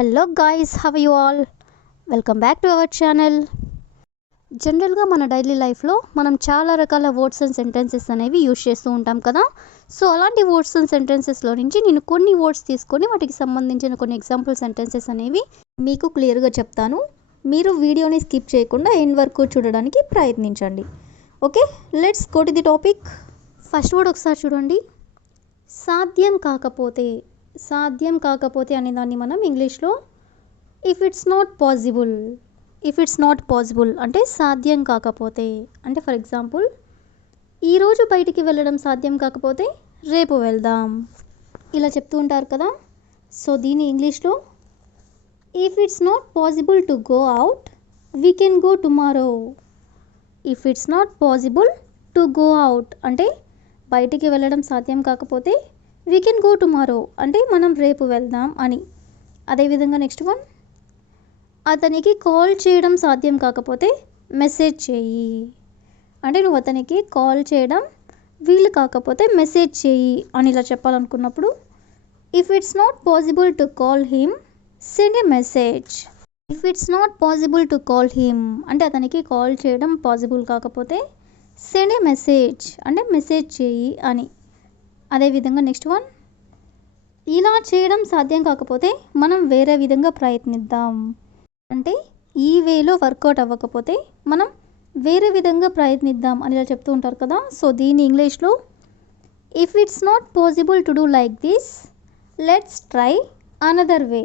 Hello guys, have you all? Welcome back to our channel. జనరల్గా మన daily లైఫ్లో మనం చాలా రకాల వర్డ్స్ అండ్ సెంటెన్సెస్ అనేవి యూజ్ చేస్తూ ఉంటాం కదా. సో అలాంటి వర్డ్స్ అండ్ సెంటెన్సెస్లో నుంచి నేను కొన్ని వర్డ్స్ తీసుకొని వాటికి సంబంధించిన కొన్ని ఎగ్జాంపుల్ సెంటెన్సెస్ అనేవి మీకు క్లియర్గా చెప్తాను. మీరు వీడియోని స్కిప్ చేయకుండా ఎండ్ వరకు చూడడానికి ప్రయత్నించండి. Okay, let's go to the topic. First word ఒకసారి చూడండి. సాధ్యం కాకపోతే. సాధ్యం కాకపోతే అనే దాన్ని మనం ఇంగ్లీష్లో ఇఫ్ ఇట్స్ నాట్ పాసిబుల్ అంటే సాధ్యం కాకపోతే. అంటే ఫర్ ఎగ్జాంపుల్, ఈరోజు బయటికి వెళ్ళడం సాధ్యం కాకపోతే రేపు వెళ్దాం, ఇలా చెప్తూ ఉంటారు కదా. సో దీని ఇంగ్లీష్లో if it's not possible to go out we can go tomorrow. If it's not possible to go out అంటే బయటికి వెళ్ళడం సాధ్యం కాకపోతే వీ కెన్ గో టుమారో అంటే మనం రేపు వెళ్దాం అని. అదేవిధంగా నెక్స్ట్ వన్, అతనికి కాల్ చేయడం సాధ్యం కాకపోతే మెసేజ్ చేయి. అంటే నువ్వు అతనికి కాల్ చేయడం వీలు కాకపోతే మెసేజ్ చేయి అని ఇలా చెప్పాలనుకున్నప్పుడు if it's not possible to call him send a message. If it's not possible to call him అంటే అతనికి కాల్ చేయడం పాసిబుల్ కాకపోతే సెండ్ ఏ మెసేజ్ అంటే మెసేజ్ చేయి అని. అదేవిధంగా నెక్స్ట్ వన్, ఇలా చేయడం సాధ్యం కాకపోతే మనం వేరే విధంగా ప్రయత్నిద్దాం. అంటే ఈ వేలో వర్కౌట్ అవ్వకపోతే మనం వేరే విధంగా ప్రయత్నిద్దాం అని ఇలా చెప్తూ ఉంటారు కదా. సో దీని ఇంగ్లీష్లో if it's not possible to do like this let's try another way.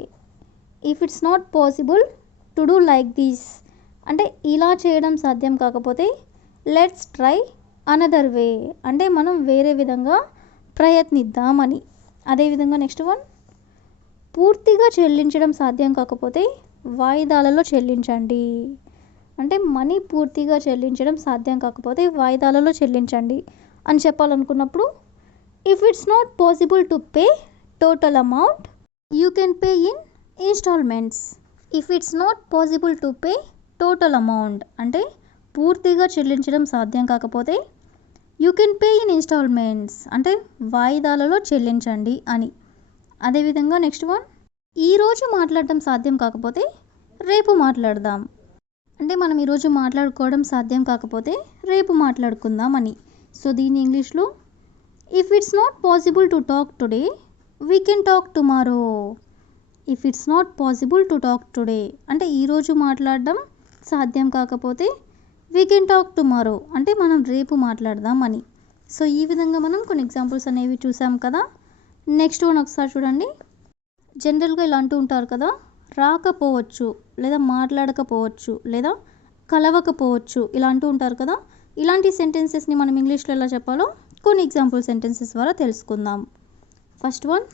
If it's not possible to do like this అంటే ఇలా చేయడం సాధ్యం కాకపోతే లెట్స్ ట్రై అనదర్ వే అంటే మనం వేరే విధంగా ప్రయత్నిద్దామని. అదేవిధంగా నెక్స్ట్ వన్, పూర్తిగా చెల్లించడం సాధ్యం కాకపోతే వాయిదాలలో చెల్లించండి. అంటే మనీ పూర్తిగా చెల్లించడం సాధ్యం కాకపోతే వాయిదాలలో చెల్లించండి అని చెప్పాలనుకున్నప్పుడు if it's not possible to pay total amount you can pay in instalments. If it's not possible to pay total amount అంటే పూర్తిగా చెల్లించడం సాధ్యం కాకపోతే you can pay in instalments అంటే వాయిదాలలో చెల్లించండి అని. అదేవిధంగా నెక్స్ట్ వన్, ఈరోజు మాట్లాడడం సాధ్యం కాకపోతే రేపు మాట్లాడదాం. అంటే మనం ఈరోజు మాట్లాడుకోవడం సాధ్యం కాకపోతే రేపు మాట్లాడుకుందాం అని. సో దీని ఇంగ్లీష్లో if it's not possible to talk today we can talk tomorrow. If it's not possible to talk today అంటే ఈరోజు మాట్లాడడం సాధ్యం కాకపోతే వీ కెన్ టాక్ టుమారో అంటే మనం రేపు మాట్లాడదాం అని. సో ఈ విధంగా మనం కొన్ని ఎగ్జాంపుల్స్ అనేవి చూసాం కదా. నెక్స్ట్ వన్ ఒకసారి చూడండి. జనరల్గా ఇలా అంటూ ఉంటారు కదా, రాకపోవచ్చు లేదా మాట్లాడకపోవచ్చు లేదా కలవకపోవచ్చు ఇలా అంటూ ఉంటారు కదా. ఇలాంటి సెంటెన్సెస్ని మనం ఇంగ్లీష్లో ఎలా చెప్పాలో కొన్ని ఎగ్జాంపుల్ సెంటెన్సెస్ ద్వారా తెలుసుకుందాం. ఫస్ట్ వన్,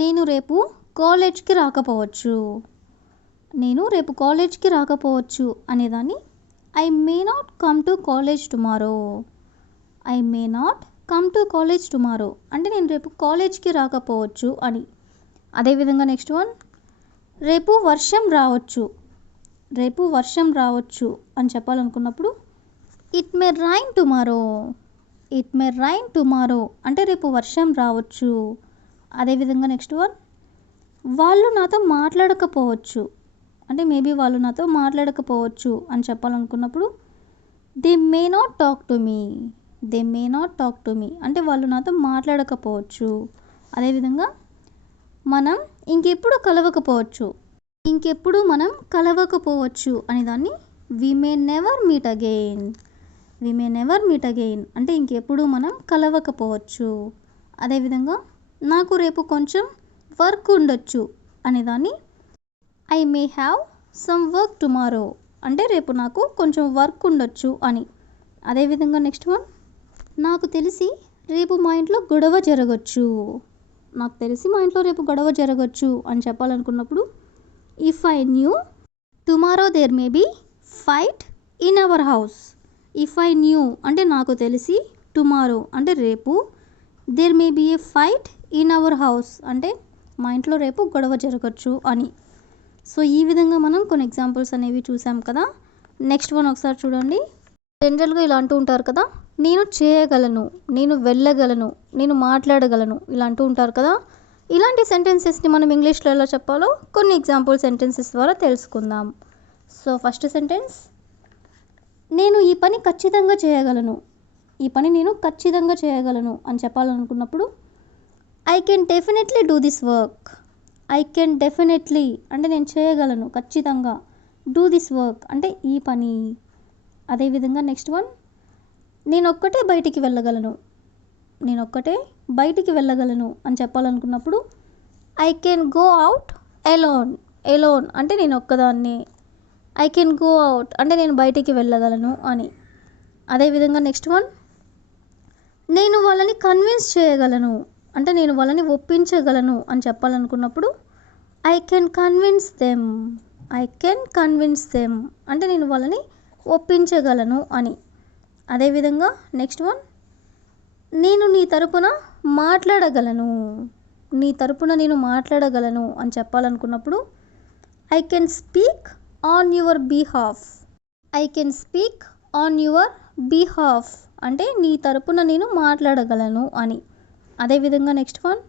నేను రేపు కాలేజ్కి రాకపోవచ్చు. నేను రేపు కాలేజ్కి రాకపోవచ్చు అనేదాన్ని I may not come to college tomorrow. I may not come to college tomorrow అంటే నేను రేపు కాలేజ్కి రాకపోవచ్చు అని. అదేవిధంగా నెక్స్ట్ వన్, రేపు వర్షం రావచ్చు. రేపు వర్షం రావచ్చు అని చెప్పాలనుకున్నప్పుడు it may rain tomorrow. It may rain tomorrow అంటే రేపు వర్షం రావచ్చు. అదేవిధంగా నెక్స్ట్ వన్, వాళ్ళు నాతో మాట్లాడకపోవచ్చు. అంటే మేబీ వాళ్ళు నాతో మాట్లాడకపోవచ్చు అని చెప్పాలనుకున్నప్పుడు they may not talk to me. They may not talk to me అంటే వాళ్ళు నాతో మాట్లాడకపోవచ్చు. అదేవిధంగా మనం ఇంకెప్పుడు కలవకపోవచ్చు. ఇంకెప్పుడు మనం కలవకపోవచ్చు అనే దాన్ని వి మే నెవర్ మీట్ అగైన్. వి మే నెవర్ మీట్ అగైన్ అంటే ఇంకెప్పుడు మనం కలవకపోవచ్చు. అదేవిధంగా నాకు రేపు కొంచెం వర్క్ ఉండొచ్చు అనేదాన్ని I may have some work tomorrow అంటే రేపు నాకు కొంచెం వర్క్ ఉండొచ్చు అని. అదేవిధంగా నెక్స్ట్ వన్, నాకు తెలిసి రేపు మా ఇంట్లో గొడవ జరగచ్చు. నాకు తెలిసి మా ఇంట్లో రేపు గొడవ జరగచ్చు అని చెప్పాలనుకున్నప్పుడు if I knew tomorrow there may be fight in our house. If I knew అంటే నాకు తెలిసి, టుమారో అంటే రేపు, there may be a fight in our house అంటే మా ఇంట్లో రేపు గొడవ జరగచ్చు అని. సో ఈ విధంగా మనం కొన్ని ఎగ్జాంపుల్స్ అనేవి చూసాం కదా. నెక్స్ట్ వన్ ఒకసారి చూడండి. జనరల్గా ఇలా అంటూ ఉంటారు కదా, నేను చేయగలను, నేను వెళ్ళగలను, నేను మాట్లాడగలను ఇలా అంటూ ఉంటారు కదా. ఇలాంటి సెంటెన్సెస్ని మనం ఇంగ్లీష్లో ఎలా చెప్పాలో కొన్ని ఎగ్జాంపుల్ సెంటెన్సెస్ ద్వారా తెలుసుకుందాం. సో ఫస్ట్ సెంటెన్స్, నేను ఈ పని ఖచ్చితంగా చేయగలను, ఈ పని నేను ఖచ్చితంగా చేయగలను అని చెప్పాలనుకున్నప్పుడు I can definitely do this work. I can definitely అంటే నేను చేయగలను ఖచ్చితంగా, డూ దిస్ వర్క్ అంటే ఈ పని. అదేవిధంగా నెక్స్ట్ వన్, నేను ఒక్కటే బయటికి వెళ్ళగలను, నేను ఒక్కటే బయటికి వెళ్ళగలను అని చెప్పాలనుకున్నప్పుడు I can go out alone. Alone అంటే నేను ఒక్కదాన్ని, ఐ కెన్ గో అవుట్ అంటే నేను బయటికి వెళ్ళగలను అని. అదేవిధంగా నెక్స్ట్ వన్, నేను వాళ్ళని కన్విన్స్ చేయగలను అంటే నేను వాళ్ళని ఒప్పించగలను అని చెప్పాలనుకున్నప్పుడు I can convince them. I can convince them అంటే నేను వాళ్ళని ఒప్పించగలను అని. అదేవిధంగా నెక్స్ట్ వన్, నేను నీ తరపున మాట్లాడగలను, నీ తరపున నేను మాట్లాడగలను అని చెప్పాలనుకున్నప్పుడు I can speak on your behalf. I can speak on your behalf అంటే నీ తరపున నేను మాట్లాడగలను అని. అదేవిధంగా నెక్స్ట్ వన్,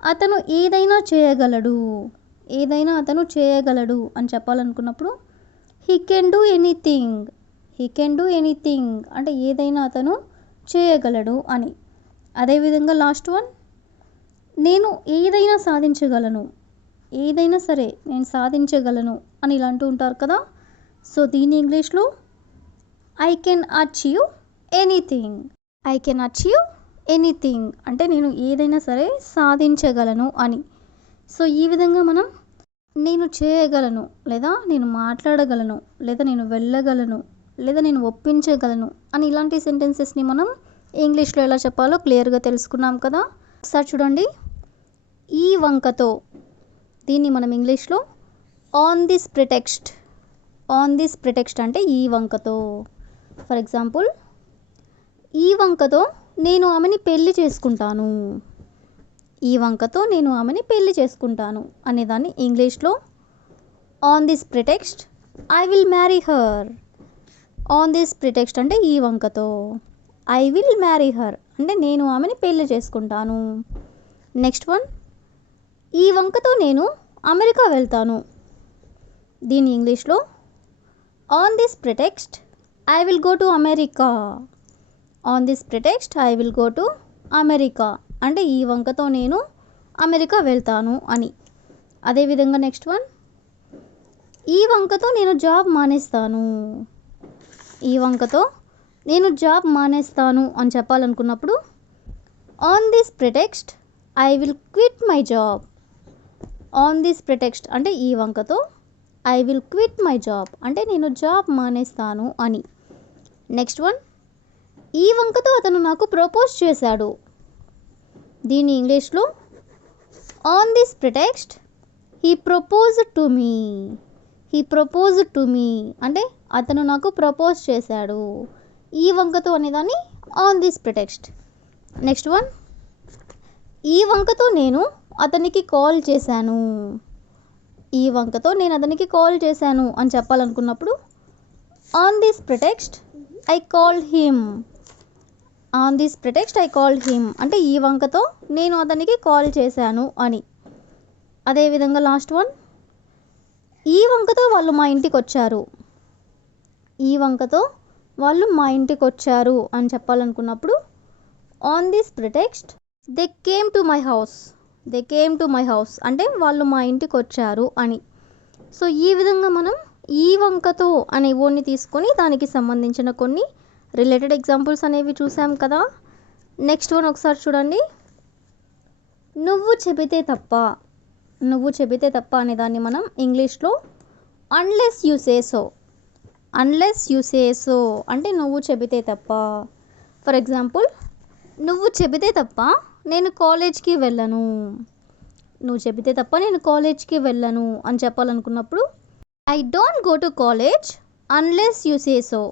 అతను ఏదైనా చేయగలడు, ఏదైనా అతను చేయగలడు అని చెప్పాలనుకున్నప్పుడు he can do anything. He can do anything అంటే ఏదైనా అతను చేయగలడు అని. అదేవిధంగా లాస్ట్ వన్, నేను ఏదైనా సాధించగలను, ఏదైనా సరే నేను సాధించగలను అని ఇలా అంటూ ఉంటారు కదా. సో దీని ఇంగ్లీష్లో I can achieve anything. I can achieve anything అంటే నేను ఏదైనా సరే సాధించగలను అని. సో ఈ విధంగా మనం నేను చేయగలను, లేదా నేను మాట్లాడగలను, లేదా నేను వెళ్ళగలను, లేదా నేను ఒప్పించగలను అని ఇలాంటి సెంటెన్సెస్ని మనం ఇంగ్లీష్లో ఎలా చెప్పాలో క్లియర్గా తెలుసుకున్నాం కదా. ఒకసారి చూడండి, ఈ వంకతో, దీన్ని మనం ఇంగ్లీష్లో on this pretext. On this pretext అంటే ఈ వంకతో. ఫర్ ఎగ్జాంపుల్, ఈ వంకతో నేను ఆమెని పెళ్లి చేసుకుంటాను, ఈ వంకతో నేను ఆమెని పెళ్లి చేసుకుంటాను అనేదాన్ని ఇంగ్లీష్లో on this pretext I will marry her. On this pretext అంటే ఈ వంకతో, ఐ విల్ మ్యారీ హర్ అంటే నేను ఆమెని పెళ్లి చేసుకుంటాను. నెక్స్ట్ వన్, ఈ వంకతో నేను అమెరికా వెళ్తాను. దీని ఇంగ్లీష్లో on this pretext I will go to America. On this pretext I will go to America అంటే ఈ వంకతో నేను అమెరికా వెళ్తాను అని. అదేవిధంగా నెక్స్ట్ వన్, ఈ వంకతో నేను జాబ్ మానేస్తాను. ఈ వంకతో నేను జాబ్ మానేస్తాను అని చెప్పాలనుకున్నప్పుడు on this pretext I will quit my job. On this pretext అంటే ఈ వంకతో I will quit my job అంటే నేను జాబ్ మానేస్తాను అని. నెక్స్ట్ వన్, ఈ వంకతో అతను నాకు ప్రపోజ్ చేశాడు. దీని ఇంగ్లీష్లో on this pretext he proposed to me. He proposed to me అంటే అతను నాకు ప్రపోజ్ చేశాడు. ఈ వంకతో అనేదాన్ని on this pretext. Next one, ఈ వంకతో నేను అతనికి కాల్ చేశాను. ఈ వంకతో నేను అతనికి కాల్ చేశాను అని చెప్పాలనుకున్నప్పుడు on this pretext I called him. On this pretext I called him అంటే ఈ వంకతో నేను అతనికి కాల్ చేశాను అని. అదేవిధంగా లాస్ట్ వన్, ఈ వంకతో వాళ్ళు మా ఇంటికి వచ్చారు. ఈ వంకతో వాళ్ళు మా ఇంటికి వచ్చారు అని చెప్పాలనుకున్నప్పుడు on this pretext they came to my house. They came to my house అంటే వాళ్ళు మా ఇంటికి వచ్చారు అని. సో ఈ విధంగా మనం ఈ వంకతో అనే వర్డ్ని తీసుకొని దానికి సంబంధించిన కొన్ని రిలేటెడ్ ఎగ్జాంపుల్స్ అనేవి చూసాం కదా. నెక్స్ట్ వన్ ఒకసారి చూడండి, నువ్వు చెబితే తప్ప. నువ్వు చెబితే తప్ప అనే దాన్ని మనం ఇంగ్లీష్లో unless you say so. Unless you say so అంటే నువ్వు చెబితే తప్ప. ఫర్ ఎగ్జాంపుల్, నువ్వు చెబితే తప్ప నేను కాలేజ్కి వెళ్ళను. నువ్వు చెబితే తప్ప నేను కాలేజ్కి వెళ్ళను అని చెప్పాలనుకున్నప్పుడు I don't go to college unless you say so.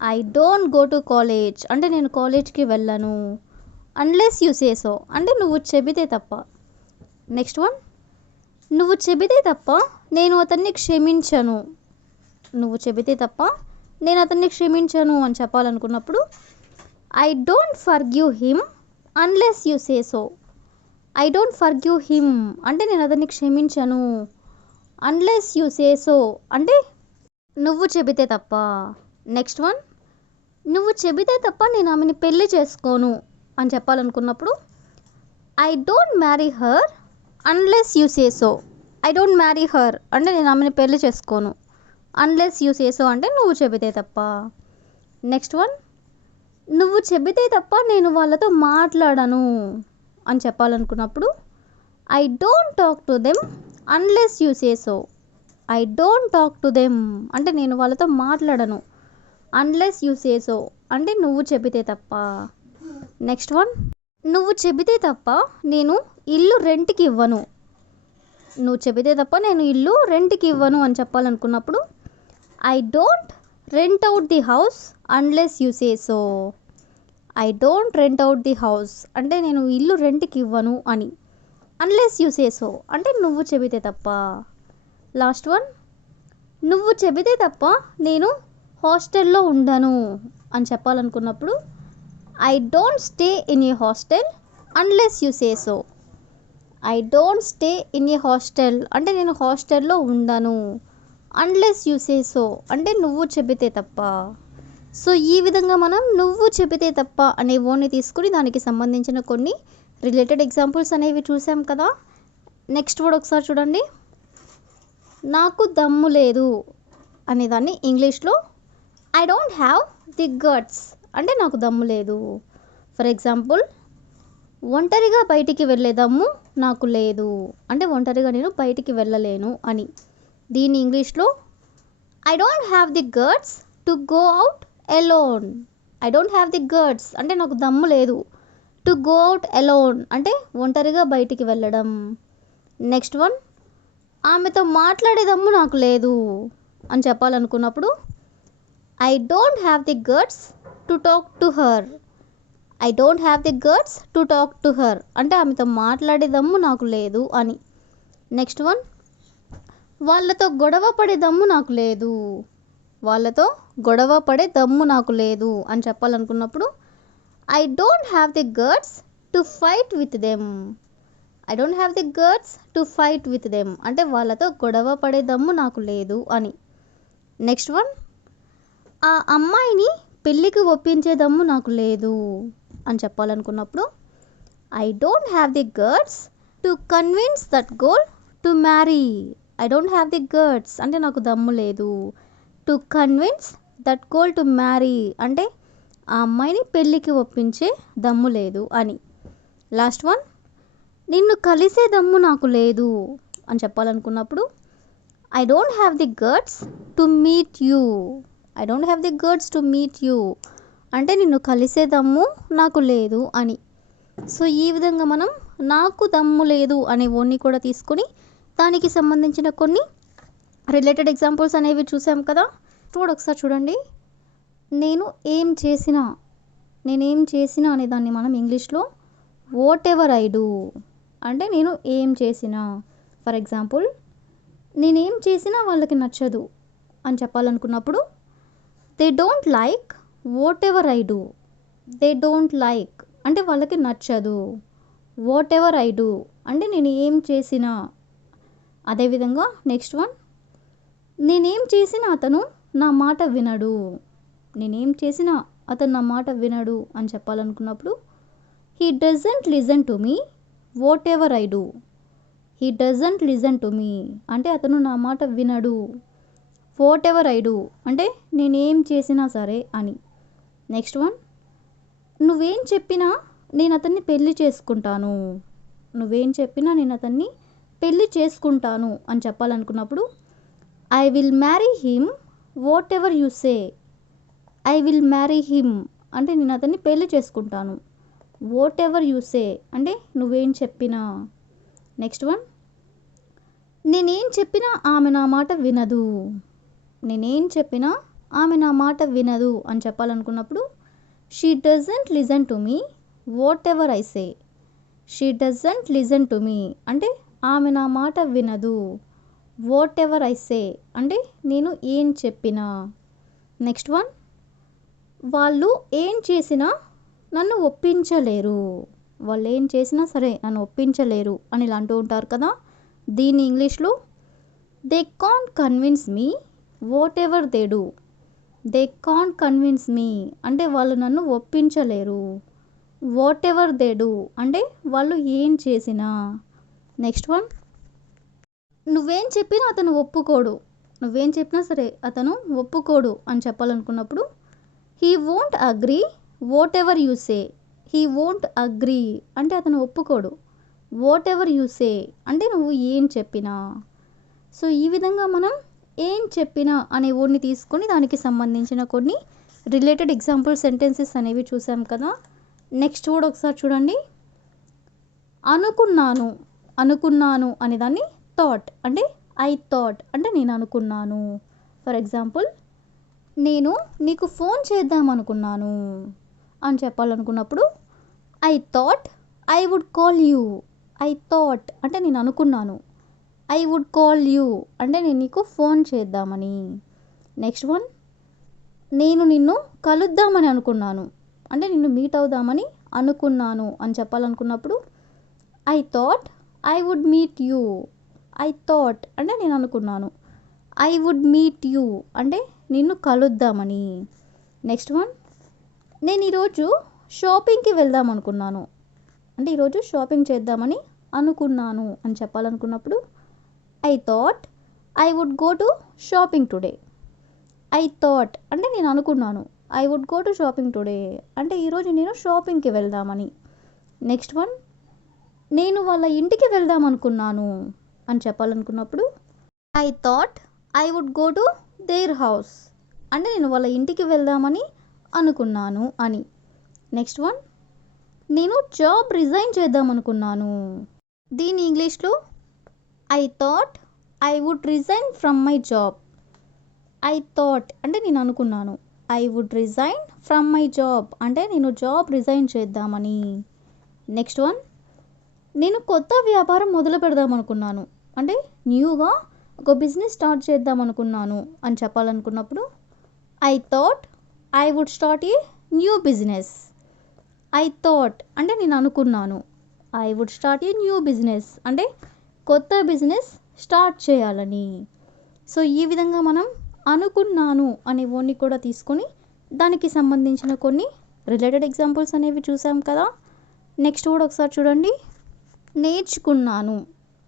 I don't go to college అంటే నేను కాలేజ్కి వెళ్ళను. అన్లెస్ యూ సే సో అంటే నువ్వు చెబితే తప్ప. నెక్స్ట్ వన్, నువ్వు చెబితే తప్ప నేను అతన్ని క్షమించను. నువ్వు చెబితే తప్ప నేను అతన్ని క్షమించను అని చెప్పాలనుకున్నప్పుడు I don't forgive him unless you say so. I don't forgive him అంటే నేను అతన్ని క్షమించను. అన్లెస్ యూ సే సో అంటే నువ్వు చెబితే తప్ప. నెక్స్ట్ వన్, నువ్వు చెబితే తప్ప నేను ఆమెని పెళ్లి చేసుకోను అని చెప్పాలనుకున్నప్పుడు I don't marry her unless you say so. I don't marry her అంటే నేను ఆమెని పెళ్లి చేసుకోను. అన్లెస్ యూ సే సో అంటే నువ్వు చెబితే తప్ప. నెక్స్ట్ వన్, నువ్వు చెబితే తప్ప నేను వాళ్ళతో మాట్లాడను అని చెప్పాలనుకున్నప్పుడు I don't talk to them unless you say so. I don't talk to them అంటే నేను వాళ్ళతో మాట్లాడను. అన్లెస్ యూ సే సో అంటే నువ్వు చెబితే తప్ప. నెక్స్ట్ వన్, నువ్వు చెబితే తప్ప నేను ఇల్లు రెంట్కి ఇవ్వను. నువ్వు చెబితే తప్ప నేను ఇల్లు రెంట్కి ఇవ్వను అని చెప్పాలనుకున్నప్పుడు I don't rent out the house unless you say so. I don't rent out the house అంటే నేను ఇల్లు రెంట్కి ఇవ్వను అని. అన్లెస్ యూ సే సో అంటే నువ్వు చెబితే తప్ప. లాస్ట్ వన్, నువ్వు చెబితే తప్ప నేను హాస్టల్లో ఉండను అని చెప్పాలనుకున్నప్పుడు I don't stay in a hostel unless you say so. I don't stay in a hostel అంటే నేను హాస్టల్లో ఉండను. అన్లెస్ యూ సే సో అంటే నువ్వు చెబితే తప్ప. సో ఈ విధంగా మనం నువ్వు చెబితే తప్ప అనే వర్డ్ని తీసుకుని దానికి సంబంధించిన కొన్ని రిలేటెడ్ ఎగ్జాంపుల్స్ అనేవి చూసాం కదా. నెక్స్ట్ వర్డ్ ఒకసారి చూడండి. నాకు దమ్ము లేదు అనేదాన్ని ఇంగ్లీష్లో I don't have the guts అంటే నాకు దమ్ము లేదు. ఫర్ ఎగ్జాంపుల్, ఒంటరిగా బయటికి వెళ్ళే దమ్ము నాకు లేదు అంటే ఒంటరిగా నేను బయటికి వెళ్ళలేను అని. దీని ఇంగ్లీష్లో I don't have the guts to go out alone. I don't have the guts అంటే నాకు దమ్ము లేదు. టు గో అవుట్ ఎలోన్ అంటే ఒంటరిగా బయటికి వెళ్ళడం. నెక్స్ట్ వన్, ఆమెతో మాట్లాడే దమ్ము నాకు లేదు అని చెప్పాలనుకున్నప్పుడు I don't have the guts to talk to her. I don't have the guts to talk to her అంటే ఆమెతో మాట్లాడే దమ్ము నాకు లేదు అని. నెక్స్ట్ వన్, వాళ్ళతో గొడవ పడే దమ్ము నాకు లేదు. వాళ్ళతో గొడవ పడే దమ్ము నాకు లేదు అని చెప్పాలనుకున్నప్పుడు I don't have the guts to fight with them. I don't have the guts to fight with them అంటే వాళ్ళతో గొడవ పడే దమ్ము నాకు లేదు అని. నెక్స్ట్ వన్, ఆ అమ్మాయిని పెళ్ళికి ఒప్పించే దమ్ము నాకు లేదు అని చెప్పాలనుకున్నప్పుడు I don't have the guts to convince that girl to marry. I don't have the guts అంటే నాకు దమ్ము లేదు. To convince that girl to marry అంటే ఆ అమ్మాయిని పెళ్ళికి ఒప్పించే దమ్ము లేదు అని. లాస్ట్ వన్, నిన్ను కలిసే దమ్ము నాకు లేదు అని చెప్పాలనుకున్నప్పుడు I don't have the guts to meet you. I don't have the guts to meet you అంటే నిన్ను కలిసే దమ్ము నాకు లేదు అని. సో ఈ విధంగా మనం నాకు దమ్ము లేదు అనే వర్డ్ని కూడా తీసుకొని దానికి సంబంధించిన కొన్ని రిలేటెడ్ ఎగ్జాంపుల్స్ అనేవి చూసాం కదా. చూడు ఒకసారి చూడండి. నేనేం చేసినా అనే దాన్ని మనం ఇంగ్లీష్లో వాట్ ఎవర్ ఐ డూ అంటే నేను ఏం చేసినా. ఫర్ ఎగ్జాంపుల్, నేనేం చేసినా వాళ్ళకి నచ్చదు అని చెప్పాలనుకున్నప్పుడు they don't like whatever I do. They don't like అంటే వాళ్ళకి నచ్చదు. వాట్ ఎవర్ ఐ డూ అంటే నేను ఏం చేసినా. అదేవిధంగా నెక్స్ట్ వన్, నేనేం చేసినా అతను నా మాట వినడు. నేనేం చేసినా అతను నా మాట వినడు అని చెప్పాలనుకున్నప్పుడు he doesn't listen to me whatever I do. He doesn't listen to me అంటే అతను నా మాట వినడు. వాట్ ఎవర్ ఐ డూ అంటే నేనేం చేసినా సరే అని. నెక్స్ట్ వన్, నువ్వేం చెప్పినా నేను అతన్ని పెళ్లి చేసుకుంటాను. నువ్వేం చెప్పినా నేను అతన్ని పెళ్లి చేసుకుంటాను అని చెప్పాలనుకున్నప్పుడు I will marry him whatever you say. I will marry him అంటే నేను అతన్ని పెళ్లి చేసుకుంటాను. వాట్ ఎవర్ యు సే అంటే నువ్వేం చెప్పినా. నెక్స్ట్ వన్, నేనేం చెప్పినా ఆమె నా మాట వినదు. నేనేం చెప్పినా ఆమె నా మాట వినదు అని చెప్పాలనుకున్నప్పుడు she doesn't listen to me whatever I say. She doesn't listen to me అంటే ఆమె నా మాట వినదు. వాట్ ఎవర్ ఐ సే అంటే నేను ఏం చెప్పినా. నెక్స్ట్ వన్, వాళ్ళు ఏం చేసినా నన్ను ఒప్పించలేరు. వాళ్ళు ఏం చేసినా సరే నన్ను ఒప్పించలేరు అని ఇలా అంటూ ఉంటారు కదా. దీన్ని ఇంగ్లీష్లో they can't convince me what ever they do. They can't convince me అంటే వాళ్ళు నన్ను ఒప్పించలేరు. వాట్ ఎవర్ దే డూ అంటే వాళ్ళు ఏం చేసినా. నెక్స్ట్ వన్, నువ్వేం చెప్పినా అతను ఒప్పుకోడు. నువ్వేం చెప్పినా సరే అతను ఒప్పుకోడు అని చెప్పాలనుకున్నప్పుడు he won't agree whatever you say. He won't agree అంటే అతను ఒప్పుకోడు. వాట్ ఎవర్ యూ సే అంటే నువ్వు ఏం చెప్పినా. సో ఈ విధంగా మనం ఏం చెప్పినా అనే వర్డ్ని తీసుకొని దానికి సంబంధించిన కొన్ని రిలేటెడ్ ఎగ్జాంపుల్ సెంటెన్సెస్ అనేవి చూసాం కదా. నెక్స్ట్ వర్డ్ ఒకసారి చూడండి. అనుకున్నాను. అనుకున్నాను అనే దాన్ని థాట్ అంటే ఐ థాట్ అంటే నేను అనుకున్నాను. ఫర్ ఎగ్జాంపుల్, నేను నీకు ఫోన్ చేద్దాం అనుకున్నాను అని చెప్పాలనుకున్నప్పుడు I thought I would call you. I thought అంటే నేను అనుకున్నాను. ఐ వుడ్ కాల్ యూ అంటే నేను నీకు ఫోన్ చేద్దామని. నెక్స్ట్ వన్, నేను నిన్ను కలుద్దామని అనుకున్నాను అంటే నిన్ను మీట్ అవుదామని అనుకున్నాను అని చెప్పాలనుకున్నప్పుడు I thought I would meet you. I thought అంటే నేను అనుకున్నాను. ఐ వుడ్ మీట్ యూ అంటే నిన్ను కలుద్దామని. నెక్స్ట్ వన్, నేను ఈరోజు షాపింగ్కి వెళ్దాం అనుకున్నాను అంటే ఈరోజు షాపింగ్ చేద్దామని అనుకున్నాను అని చెప్పాలనుకున్నప్పుడు I thought I would go to shopping today. I thought అంటే నేను అనుకున్నాను. I would go to shopping today అంటే ఈరోజు నేను షాపింగ్కి వెళ్దామని. నెక్స్ట్ వన్, నేను వాళ్ళ ఇంటికి వెళ్దాం అనుకున్నాను అని చెప్పాలనుకున్నప్పుడు I thought I would go to their house అంటే నేను వాళ్ళ ఇంటికి వెళ్దామని అనుకున్నాను అని. నెక్స్ట్ వన్, నేను జాబ్ రిజైన్ చేద్దాం అనుకున్నాను. దీని ఇంగ్లీష్లో I thought I would resign from my job. I thought అంటే నేను అనుకున్నాను. I would resign from my job అంటే నేను జాబ్ రిజైన్ చేద్దామని. నెక్స్ట్ వన్, నేను కొత్త వ్యాపారం మొదలు పెడదాం అనుకున్నాను అంటే న్యూగా ఒక బిజినెస్ స్టార్ట్ చేద్దాం అనుకున్నాను అని చెప్పాలనుకున్నప్పుడు I thought I would start a new business. I thought అంటే నేను అనుకున్నాను. I would start a new business అంటే కొత్త బిజినెస్ స్టార్ట్ చేయాలని. సో ఈ విధంగా మనం అనుకున్నాను అనే వర్డ్ని కూడా తీసుకొని దానికి సంబంధించిన కొన్ని రిలేటెడ్ ఎగ్జాంపుల్స్ అనేవి చూసాం కదా. నెక్స్ట్ కూడా ఒకసారి చూడండి. నేర్చుకున్నాను.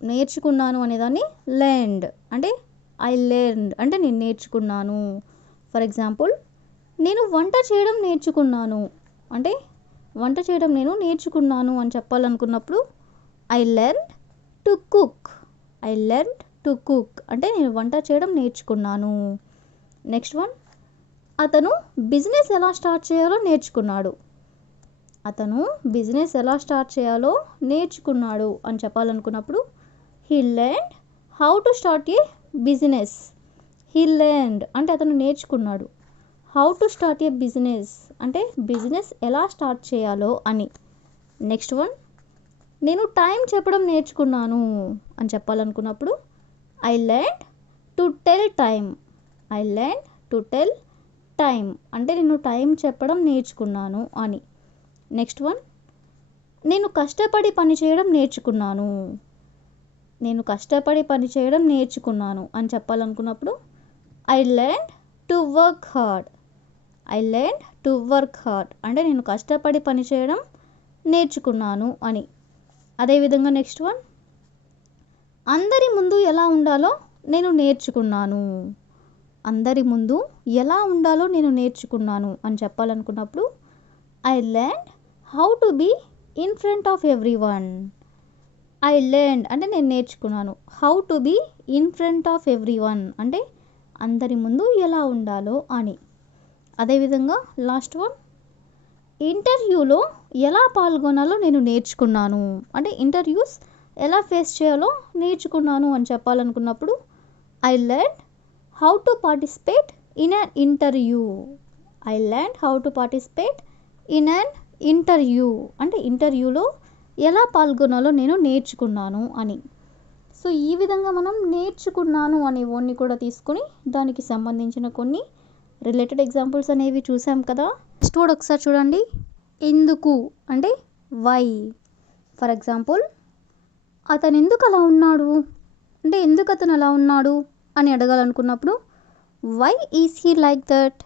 నేర్చుకున్నాను అనేదాన్ని లెర్న్డ్ అంటే ఐ లెర్న్డ్ అంటే నేను నేర్చుకున్నాను. ఫర్ ఎగ్జాంపుల్, నేను వంట చేయడం నేర్చుకున్నాను అంటే వంట చేయడం నేను నేర్చుకున్నాను అని చెప్పాలనుకున్నప్పుడు I learned to cook. I learned to cook అంటే నేను వంట చేయడం నేర్చుకున్నాను. నెక్స్ట్ వన్, అతను బిజినెస్ ఎలా స్టార్ట్ చేయాలో నేర్చుకున్నాడు. అతను బిజినెస్ ఎలా స్టార్ట్ చేయాలో నేర్చుకున్నాడు అని చెప్పాలనుకున్నప్పుడు he learned how to start a business. He learned అంటే అతను నేర్చుకున్నాడు. How to start a business అంటే బిజినెస్ ఎలా స్టార్ట్ చేయాలో అని. నెక్స్ట్ వన్, నేను టైం చెప్పడం నేర్చుకున్నాను అని చెప్పాలనుకున్నప్పుడు I learned to tell time. I learned to tell time అంటే నేను టైం చెప్పడం నేర్చుకున్నాను అని. నెక్స్ట్ వన్, నేను కష్టపడి పని చేయడం నేర్చుకున్నాను. నేను కష్టపడి పని చేయడం నేర్చుకున్నాను అని చెప్పాలనుకున్నప్పుడు I learned to work hard. I learned to work hard అంటే నేను కష్టపడి పని చేయడం నేర్చుకున్నాను అని. అదేవిధంగా నెక్స్ట్ వన్, అందరి ముందు ఎలా ఉండాలో నేను నేర్చుకున్నాను. అందరి ముందు ఎలా ఉండాలో నేను నేర్చుకున్నాను అని చెప్పాలనుకున్నప్పుడు I learned how to be in front of everyone. I learned అంటే నేను నేర్చుకున్నాను. How to be in front of everyone అంటే అందరి ముందు ఎలా ఉండాలో అని. అదేవిధంగా లాస్ట్ వన్, ఇంటర్వ్యూలో ఎలా పాల్గొనాలో నేను నేర్చుకున్నాను అంటే ఇంటర్వ్యూస్ ఎలా ఫేస్ చేయాలో నేర్చుకున్నాను అని చెప్పాలనుకున్నప్పుడు I learned how to participate in an interview. I learned how to participate in an interview అంటే ఇంటర్వ్యూలో ఎలా పాల్గొనాలో నేను నేర్చుకున్నాను అని. సో ఈ విధంగా మనం నేర్చుకున్నాను అనే వర్డ్ని కూడా తీసుకొని దానికి సంబంధించిన కొన్ని రిలేటెడ్ ఎగ్జాంపుల్స్ అనేవి చూసాం కదా. నెక్స్ట్ వర్డ్ ఒకసారి చూడండి. ఎందుకు అంటే వై. ఫర్ ఎగ్జాంపుల్, అతను ఎందుకు అలా ఉన్నాడు అంటే ఎందుకు అతను అలా ఉన్నాడు అని అడగాలనుకున్నప్పుడు why is he like that.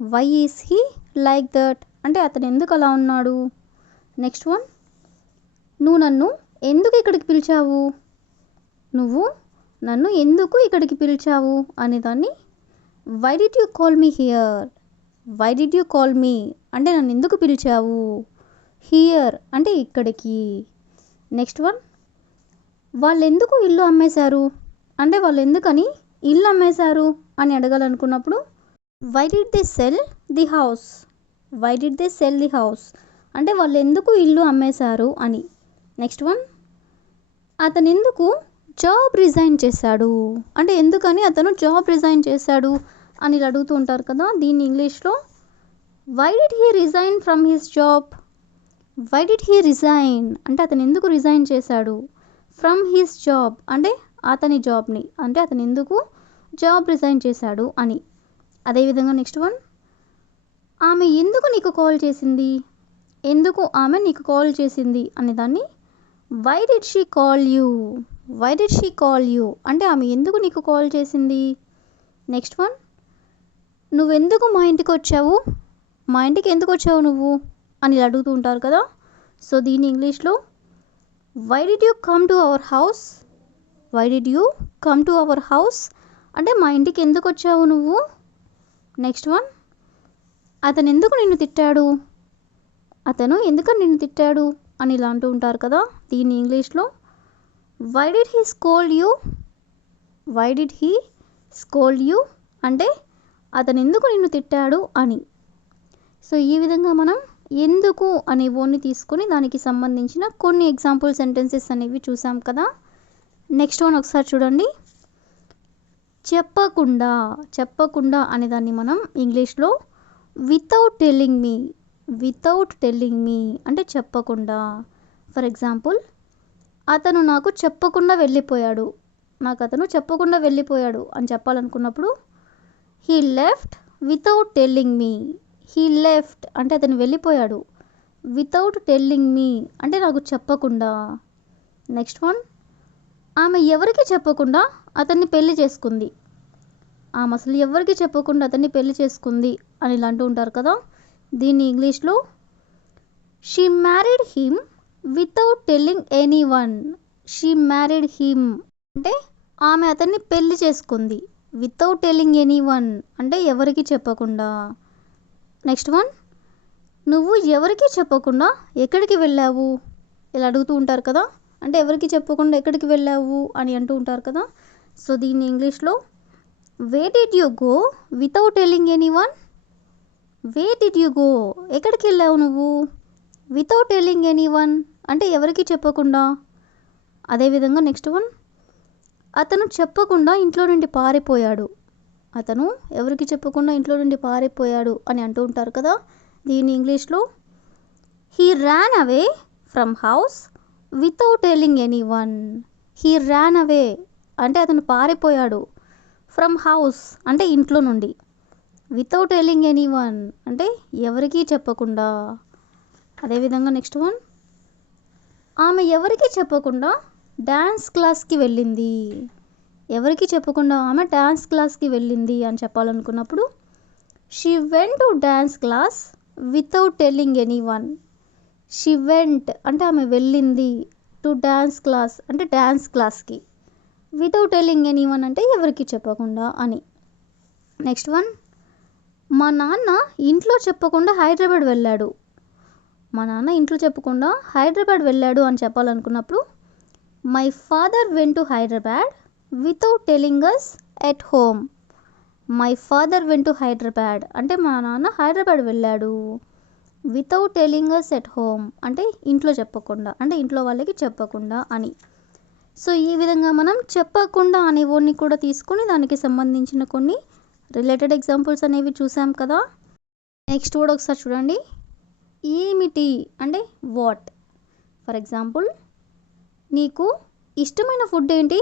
Why is he like that అంటే అతను ఎందుకు అలా ఉన్నాడు. నెక్స్ట్ వన్, నువ్వు నన్ను ఎందుకు ఇక్కడికి పిలిచావు. నువ్వు నన్ను ఎందుకు ఇక్కడికి పిలిచావు అనే దాన్ని why did you call me here. Why did you call me అంటే నన్ను ఎందుకు పిలిచావు. హియర్ అంటే ఇక్కడికి. నెక్స్ట్ వన్, వాళ్ళు ఎందుకు ఇల్లు అమ్మేశారు అంటే వాళ్ళు ఎందుకని ఇల్లు అమ్మేశారు అని అడగాలనుకున్నప్పుడు why did they sell the house. Why did they sell the house అంటే వాళ్ళు ఎందుకు ఇల్లు అమ్మేశారు అని. నెక్స్ట్ వన్, అతను ఎందుకు జాబ్ రిజైన్ చేశాడు అంటే ఎందుకని అతను జాబ్ రిజైన్ చేశాడు అని అడుగుతూ ఉంటారు కదా. దీన్ని ఇంగ్లీష్లో why did he resign from his job. Why did he resign అంటే అతను ఎందుకు రిజైన్ చేశాడు. ఫ్రమ్ హిస్ జాబ్ అంటే అతని జాబ్ని అంటే అతను ఎందుకు జాబ్ రిజైన్ చేశాడు అని. అదేవిధంగా నెక్స్ట్ వన్, ఆమె ఎందుకు నీకు కాల్ చేసింది. ఎందుకు ఆమె నీకు కాల్ చేసింది అనే దాన్ని why did she call you. Why did she call you అంటే ఆమె ఎందుకు నీకు కాల్ చేసింది. నెక్స్ట్ వన్, నువ్వెందుకు మా ఇంటికి వచ్చావు. మా ఇంటికి ఎందుకు వచ్చావు నువ్వు అని అడుగుతూ ఉంటారు కదా. సో దీన్ని ఇంగ్లీష్లో why did you come to our house. Why did you come to our house అంటే మా ఇంటికి ఎందుకు వచ్చావు నువ్వు. నెక్స్ట్ వన్, అతను ఎందుకు నిన్ను తిట్టాడు. అతను ఎందుకని నిన్ను తిట్టాడు అని ఇలా అంటూ ఉంటారు కదా. దీన్ని ఇంగ్లీష్లో why did he scold you. Why did he scold you అంటే అతను ఎందుకు నిన్ను తిట్టాడు అని. సో ఈ విధంగా మనం ఎందుకు అనే వర్డ్ని తీసుకొని దానికి సంబంధించిన కొన్ని ఎగ్జాంపుల్ సెంటెన్సెస్ అనేవి చూసాం కదా. నెక్స్ట్ వన్ ఒకసారి చూడండి. చెప్పకుండా. చెప్పకుండా అనే దాన్ని మనం ఇంగ్లీష్లో వితౌట్ టెల్లింగ్ మీ. వితౌట్ టెల్లింగ్ మీ అంటే చెప్పకుండా. ఫర్ ఎగ్జాంపుల్, అతను నాకు చెప్పకుండా వెళ్ళిపోయాడు. నాకు అతను చెప్పకుండా వెళ్ళిపోయాడు అని చెప్పాలనుకున్నప్పుడు he left without telling me. He left అంటే అతను వెళ్ళిపోయాడు. వితౌట్ టెల్లింగ్ మీ అంటే నాకు చెప్పకుండా. నెక్స్ట్ వన్, ఆమె ఎవరికి చెప్పకుండా అతన్ని పెళ్లి చేసుకుంది. ఆమె అసలు ఎవరికి చెప్పకుండా అతన్ని పెళ్లి చేసుకుంది అని ఇలా అంటూ ఉంటారు కదా. దీన్ని ఇంగ్లీష్లో she married him without telling anyone. She married him అంటే ఆమె అతన్ని పెళ్లి చేసుకుంది. వితౌట్ టెల్లింగ్ ఎనీ వన్ అంటే ఎవరికి చెప్పకుండా. నెక్స్ట్ వన్, నువ్వు ఎవరికి చెప్పకుండా ఎక్కడికి వెళ్ళావు ఇలా అడుగుతూ ఉంటారు కదా. అంటే ఎవరికి చెప్పకుండా ఎక్కడికి వెళ్ళావు అని అంటూ ఉంటారు కదా. సో దీన్ని ఇంగ్లీష్లో where did you go without telling anyone. Where did you go ఎక్కడికి వెళ్ళావు నువ్వు. వితౌట్ టెల్లింగ్ ఎనీ వన్ అంటే ఎవరికి చెప్పకుండా. అదేవిధంగా నెక్స్ట్ వన్, అతను చెప్పకుండా ఇంట్లో నుండి పారిపోయాడు. అతను ఎవరికి చెప్పకుండా ఇంట్లో నుండి పారిపోయాడు అని అంటూ ఉంటారు కదా. దీన్ని ఇంగ్లీష్లో he Ryan away from house without telling any one. He Ryan అవే అంటే అతను పారిపోయాడు. ఫ్రమ్ హౌస్ అంటే ఇంట్లో నుండి. వితౌట్ టెల్లింగ్ ఎనీ వన్ అంటే ఎవరికీ చెప్పకుండా. అదేవిధంగా నెక్స్ట్ వన్, ఆమె ఎవరికి చెప్పకుండా డ్యాన్స్ క్లాస్కి వెళ్ళింది. ఎవరికి చెప్పకుండా ఆమె డ్యాన్స్ క్లాస్కి వెళ్ళింది అని చెప్పాలనుకున్నప్పుడు she went to dance class without telling anyone. She went అంటే ఆమె వెళ్ళింది. టు డ్యాన్స్ క్లాస్ అంటే డ్యాన్స్ క్లాస్కి. వితౌట్ టెల్లింగ్ ఎనీ వన్ అంటే ఎవరికి చెప్పకుండా అని. నెక్స్ట్ వన్, మా నాన్న ఇంట్లో చెప్పకుండా హైదరాబాద్ వెళ్ళాడు. మా నాన్న ఇంట్లో చెప్పకుండా హైదరాబాద్ వెళ్ళాడు అని చెప్పాలనుకున్నప్పుడు my father went to Hyderabad without telling us at home. My father went to Hyderabad అంటే మా నాన్న హైదరాబాద్ వెళ్ళాడు. Without telling us at home అంటే ఇంట్లో చెప్పకుండా అంటే ఇంట్లో వాళ్ళకి చెప్పకుండా అని. సో ఈ విధంగా మనం చెప్పకుండా అనే వర్డ్ని కూడా తీసుకొని దానికి సంబంధించిన కొన్ని రిలేటెడ్ ఎగ్జాంపుల్స్ అనేవి చూసాం కదా. నెక్స్ట్ వర్డ్ ఒకసారి చూడండి. ఏమిటి అంటే వాట్. ఫర్ ఎగ్జాంపుల్, నీకు ఇష్టమైన ఫుడ్ ఏంటి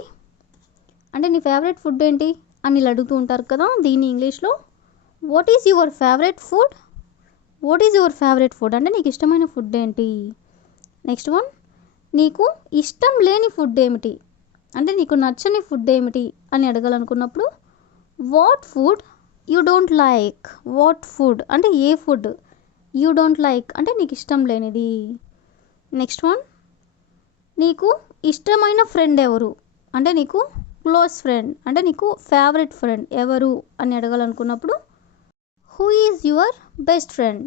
అంటే నీ ఫేవరెట్ ఫుడ్ ఏంటి అని అడుగుతూ ఉంటారు కదా. దీన్ని ఇంగ్లీష్లో what is your favourite food. What is your favourite food అంటే నీకు ఇష్టమైన ఫుడ్ ఏంటి. నెక్స్ట్ వన్, నీకు ఇష్టం లేని ఫుడ్ ఏమిటి అంటే నీకు నచ్చని ఫుడ్ ఏమిటి అని అడగాలనుకున్నప్పుడు what food you don't like. What food అంటే ఏ ఫుడ్, యూ డోంట్ లైక్ అంటే నీకు ఇష్టం లేనిది. నెక్స్ట్ వన్, నీకు ఇష్టమైన ఫ్రెండ్ ఎవరు అంటే నీకు క్లోజ్ ఫ్రెండ్ అంటే నీకు ఫేవరెట్ ఫ్రెండ్ ఎవరు అని అడగాలనుకున్నప్పుడు who is your best friend.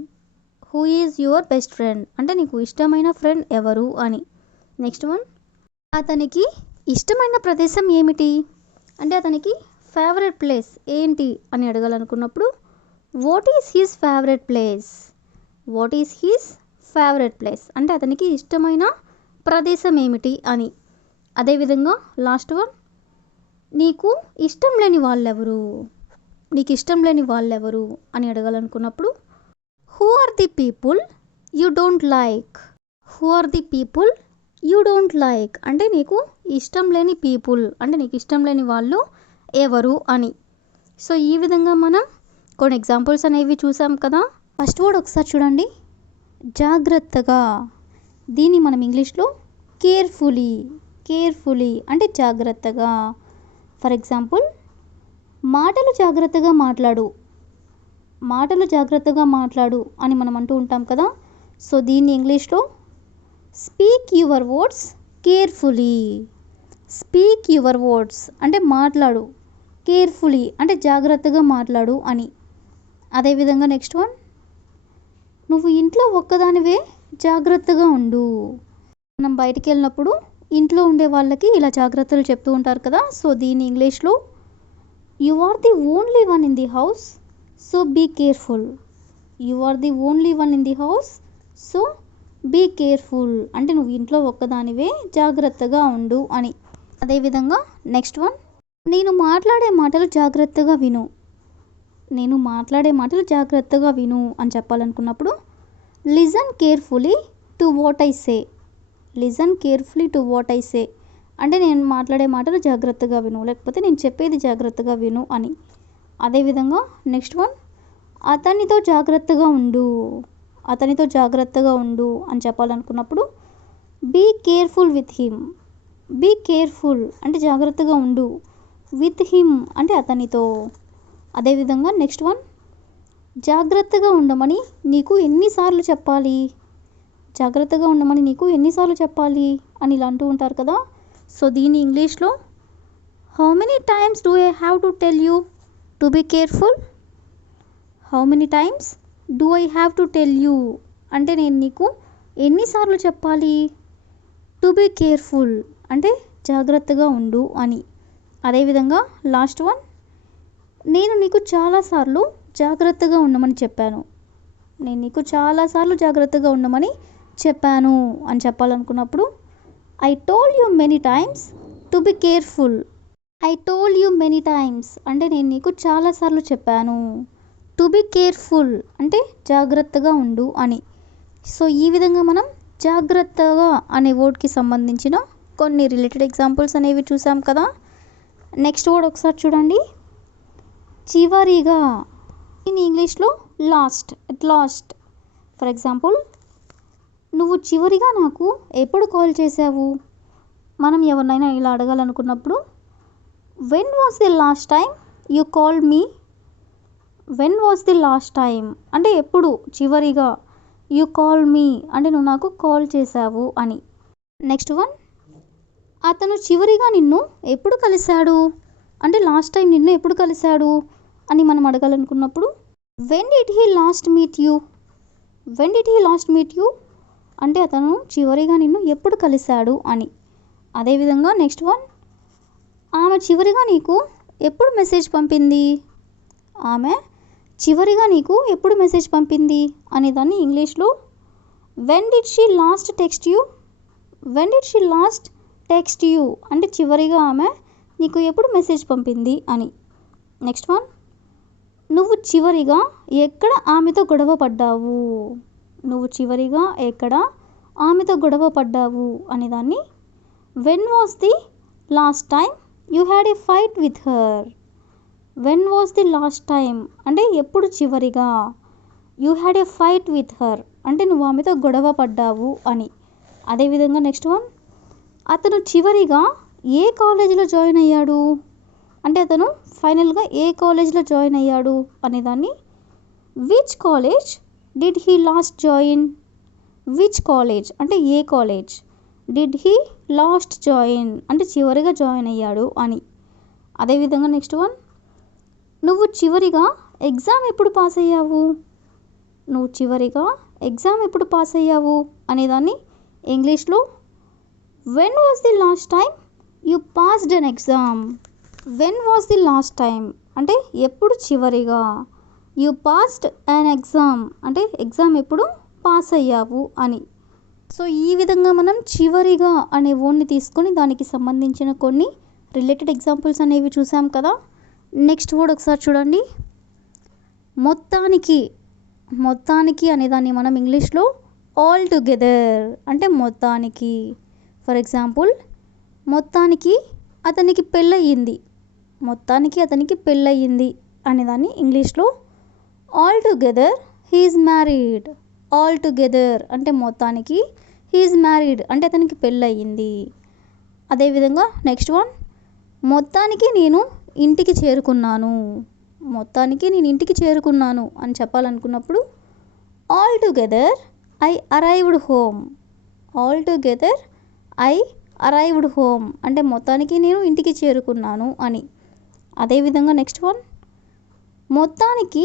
Who is your best friend అంటే నీకు ఇష్టమైన ఫ్రెండ్ ఎవరు అని. నెక్స్ట్ వన్, అతనికి ఇష్టమైన ప్రదేశం ఏమిటి అంటే అతనికి ఫేవరెట్ ప్లేస్ ఏంటి అని అడగాలనుకున్నప్పుడు what is his favourite place. What is his favourite place అంటే అతనికి ఇష్టమైన ప్రదేశం ఏమిటి అని. అదేవిధంగా లాస్ట్ వన్, నీకు ఇష్టం లేని వాళ్ళెవరు. నీకు ఇష్టం లేని వాళ్ళెవరు అని అడగాలనుకున్నప్పుడు who are the people you don't like. Who are the people you don't like అంటే నీకు ఇష్టం లేని పీపుల్ అంటే నీకు ఇష్టం లేని వాళ్ళు ఎవరు అని. సో ఈ విధంగా మనం కొన్ని ఎగ్జాంపుల్స్ అనేవి చూసాం కదా. ఫస్ట్ వర్డ్ ఒకసారి చూడండి, జాగ్రత్తగా. దీన్ని మనం ఇంగ్లీష్లో కేర్ఫుల్లీ. కేర్ఫుల్లీ అంటే జాగ్రత్తగా. ఫర్ ఎగ్జాంపుల్, మాటలు జాగ్రత్తగా మాట్లాడు. మాటలు జాగ్రత్తగా మాట్లాడు అని మనం అంటూ ఉంటాం కదా. సో దీన్ని ఇంగ్లీష్లో speak your words carefully. Speak your words అంటే మాట్లాడు, కేర్ఫుల్లీ అంటే జాగ్రత్తగా మాట్లాడు అని. అదేవిధంగా నెక్స్ట్ వన్, నువ్వు ఇంట్లో ఒక్కదానివే జాగ్రత్తగా ఉండు. మనం బయటికి వెళ్ళినప్పుడు ఇంట్లో ఉండే వాళ్ళకి ఇలా జాగ్రత్తలు చెప్తూ ఉంటారు కదా. సో దీని ఇంగ్లీష్లో you are the only one in the house so be careful. You are the only one in the house so be careful అంటే నువ్వు ఇంట్లో ఒక్కదానివే జాగ్రత్తగా ఉండు అని. అదేవిధంగా నెక్స్ట్ వన్, నేను మాట్లాడే మాటలు జాగ్రత్తగా విను. నేను మాట్లాడే మాటలు జాగ్రత్తగా విను అని చెప్పాలనుకున్నప్పుడు listen carefully to what I say. Listen carefully to what I say అంటే నేను మాట్లాడే మాటలు జాగ్రత్తగా విను, లేకపోతే నేను చెప్పేది జాగ్రత్తగా విను అని. అదేవిధంగా నెక్స్ట్ వన్, అతనితో జాగ్రత్తగా ఉండు. అతనితో జాగ్రత్తగా ఉండు అని చెప్పాలనుకున్నప్పుడు be careful with him. Be careful అంటే జాగ్రత్తగా ఉండు, విత్ హిమ్ అంటే అతనితో. అదేవిధంగా నెక్స్ట్ వన్, జాగ్రత్తగా ఉండమని నీకు ఎన్నిసార్లు చెప్పాలి. జాగ్రత్తగా ఉండమని నీకు ఎన్నిసార్లు చెప్పాలి అని ఇలా అంటూ ఉంటారు కదా. సో దీని ఇంగ్లీష్లో how many times do I have to tell you to be careful. How many times do I have to tell you అంటే నేను నీకు ఎన్నిసార్లు చెప్పాలి. టు బీ కేర్ఫుల్ అంటే జాగ్రత్తగా ఉండు అని. అదేవిధంగా లాస్ట్ వన్, నేను నీకు చాలాసార్లు జాగ్రత్తగా ఉండమని చెప్పాను. నేను నీకు చాలాసార్లు జాగ్రత్తగా ఉండమని చెప్పాను అని చెప్పాలనుకున్నప్పుడు I told you many times to be careful. I told you many times అంటే నేను నీకు చాలాసార్లు చెప్పాను. టు బీ కేర్ఫుల్ అంటే జాగ్రత్తగా ఉండు అని. సో ఈ విధంగా మనం జాగ్రత్తగా అనే వర్డ్కి సంబంధించిన కొన్ని రిలేటెడ్ ఎగ్జాంపుల్స్ అనేవి చూసాం కదా. నెక్స్ట్ వర్డ్ ఒకసారి చూడండి, చివరిగా. ఇన్ ఇంగ్లీష్లో last, at last. For example, నువ్వు చివరిగా నాకు ఎప్పుడు కాల్ చేసావు. మనం ఎవరినైనా ఇలా అడగాలనుకున్నప్పుడు when was the last time you called me. When was the last time అంటే ఎప్పుడు చివరిగా, యూ కాల్ మీ అంటే నువ్వు నాకు కాల్ చేసావు అని. నెక్స్ట్ వన్, అతను చివరిగా నిన్ను ఎప్పుడు కలిశాడు అంటే లాస్ట్ టైం నిన్ను ఎప్పుడు కలిశాడు అని మనం అడగాలనుకున్నప్పుడు when did he last meet you. When did he last meet you అంటే అతను చివరిగా నిన్ను ఎప్పుడు కలిశాడు అని. అదేవిధంగా నెక్స్ట్ వన్, ఆమె చివరిగా నీకు ఎప్పుడు మెసేజ్ పంపింది. ఆమె చివరిగా నీకు ఎప్పుడు మెసేజ్ పంపింది అనేదాన్ని ఇంగ్లీష్లో when did she lost text you. When did she lost text you అంటే చివరిగా ఆమె నీకు ఎప్పుడు మెసేజ్ పంపింది అని. నెక్స్ట్ వన్, నువ్వు చివరిగా ఎక్కడ ఆమెతో గొడవ పడ్డావు. నువ్వు చివరిగా ఎక్కడ ఆమెతో గొడవ పడ్డావు అనేదాన్ని when was the last time you had a fight with her. When was the last time అంటే ఎప్పుడు చివరిగా. You had a fight with her అంటే నువ్వు ఆమెతో గొడవ పడ్డావు అని. అదేవిధంగా నెక్స్ట్ వన్, అతను చివరిగా ఏ కాలేజీలో జాయిన్ అయ్యాడు అంటే అతను ఫైనల్గా ఏ కాలేజ్లో జాయిన్ అయ్యాడు అనేదాన్ని which college did he last join. Which college అంటే ఏ college, did he last join అంటే చివరిగా జాయిన్ అయ్యాడు అని. అదేవిధంగా నెక్స్ట్ వన్, నువ్వు చివరిగా ఎగ్జామ్ ఎప్పుడు పాస్ అయ్యావు. నువ్వు చివరిగా ఎగ్జామ్ ఎప్పుడు పాస్ అయ్యావు అనేదాన్ని ఇంగ్లీష్లో when was the last time you passed an exam. When was the last time అంటే ఎప్పుడు చివరిగా, యూ పాస్డ్ అన్ ఎగ్జామ్ అంటే ఎగ్జామ్ ఎప్పుడు పాస్ అయ్యావు అని. సో ఈ విధంగా మనం చివరిగా అనే వర్డ్ని తీసుకొని దానికి సంబంధించిన కొన్ని రిలేటెడ్ ఎగ్జాంపుల్స్ అనేవి చూసాం కదా. నెక్స్ట్ వర్డ్ ఒకసారి చూడండి, మొత్తానికి. మొత్తానికి అనేదాన్ని మనం ఇంగ్లీష్లో ఆల్ టుగెదర్ అంటే మొత్తానికి. ఫర్ ఎగ్జాంపుల్, మొత్తానికి అతనికి పెళ్ళయింది. మొత్తానికి అతనికి పెళ్ళయింది అనేదాన్ని ఇంగ్లీష్లో all together he is married. All together అంటే మొత్తానికి, హీఈస్ మ్యారీడ్ అంటే అతనికి పెళ్ళయింది. అదేవిధంగా నెక్స్ట్ వన్, మొత్తానికి నేను ఇంటికి చేరుకున్నాను. మొత్తానికి నేను ఇంటికి చేరుకున్నాను అని చెప్పాలనుకున్నప్పుడు all together I arrived home. All together I arrived home అంటే మొత్తానికి నేను ఇంటికి చేరుకున్నాను అని. అదేవిధంగా నెక్స్ట్ వన్, మొత్తానికి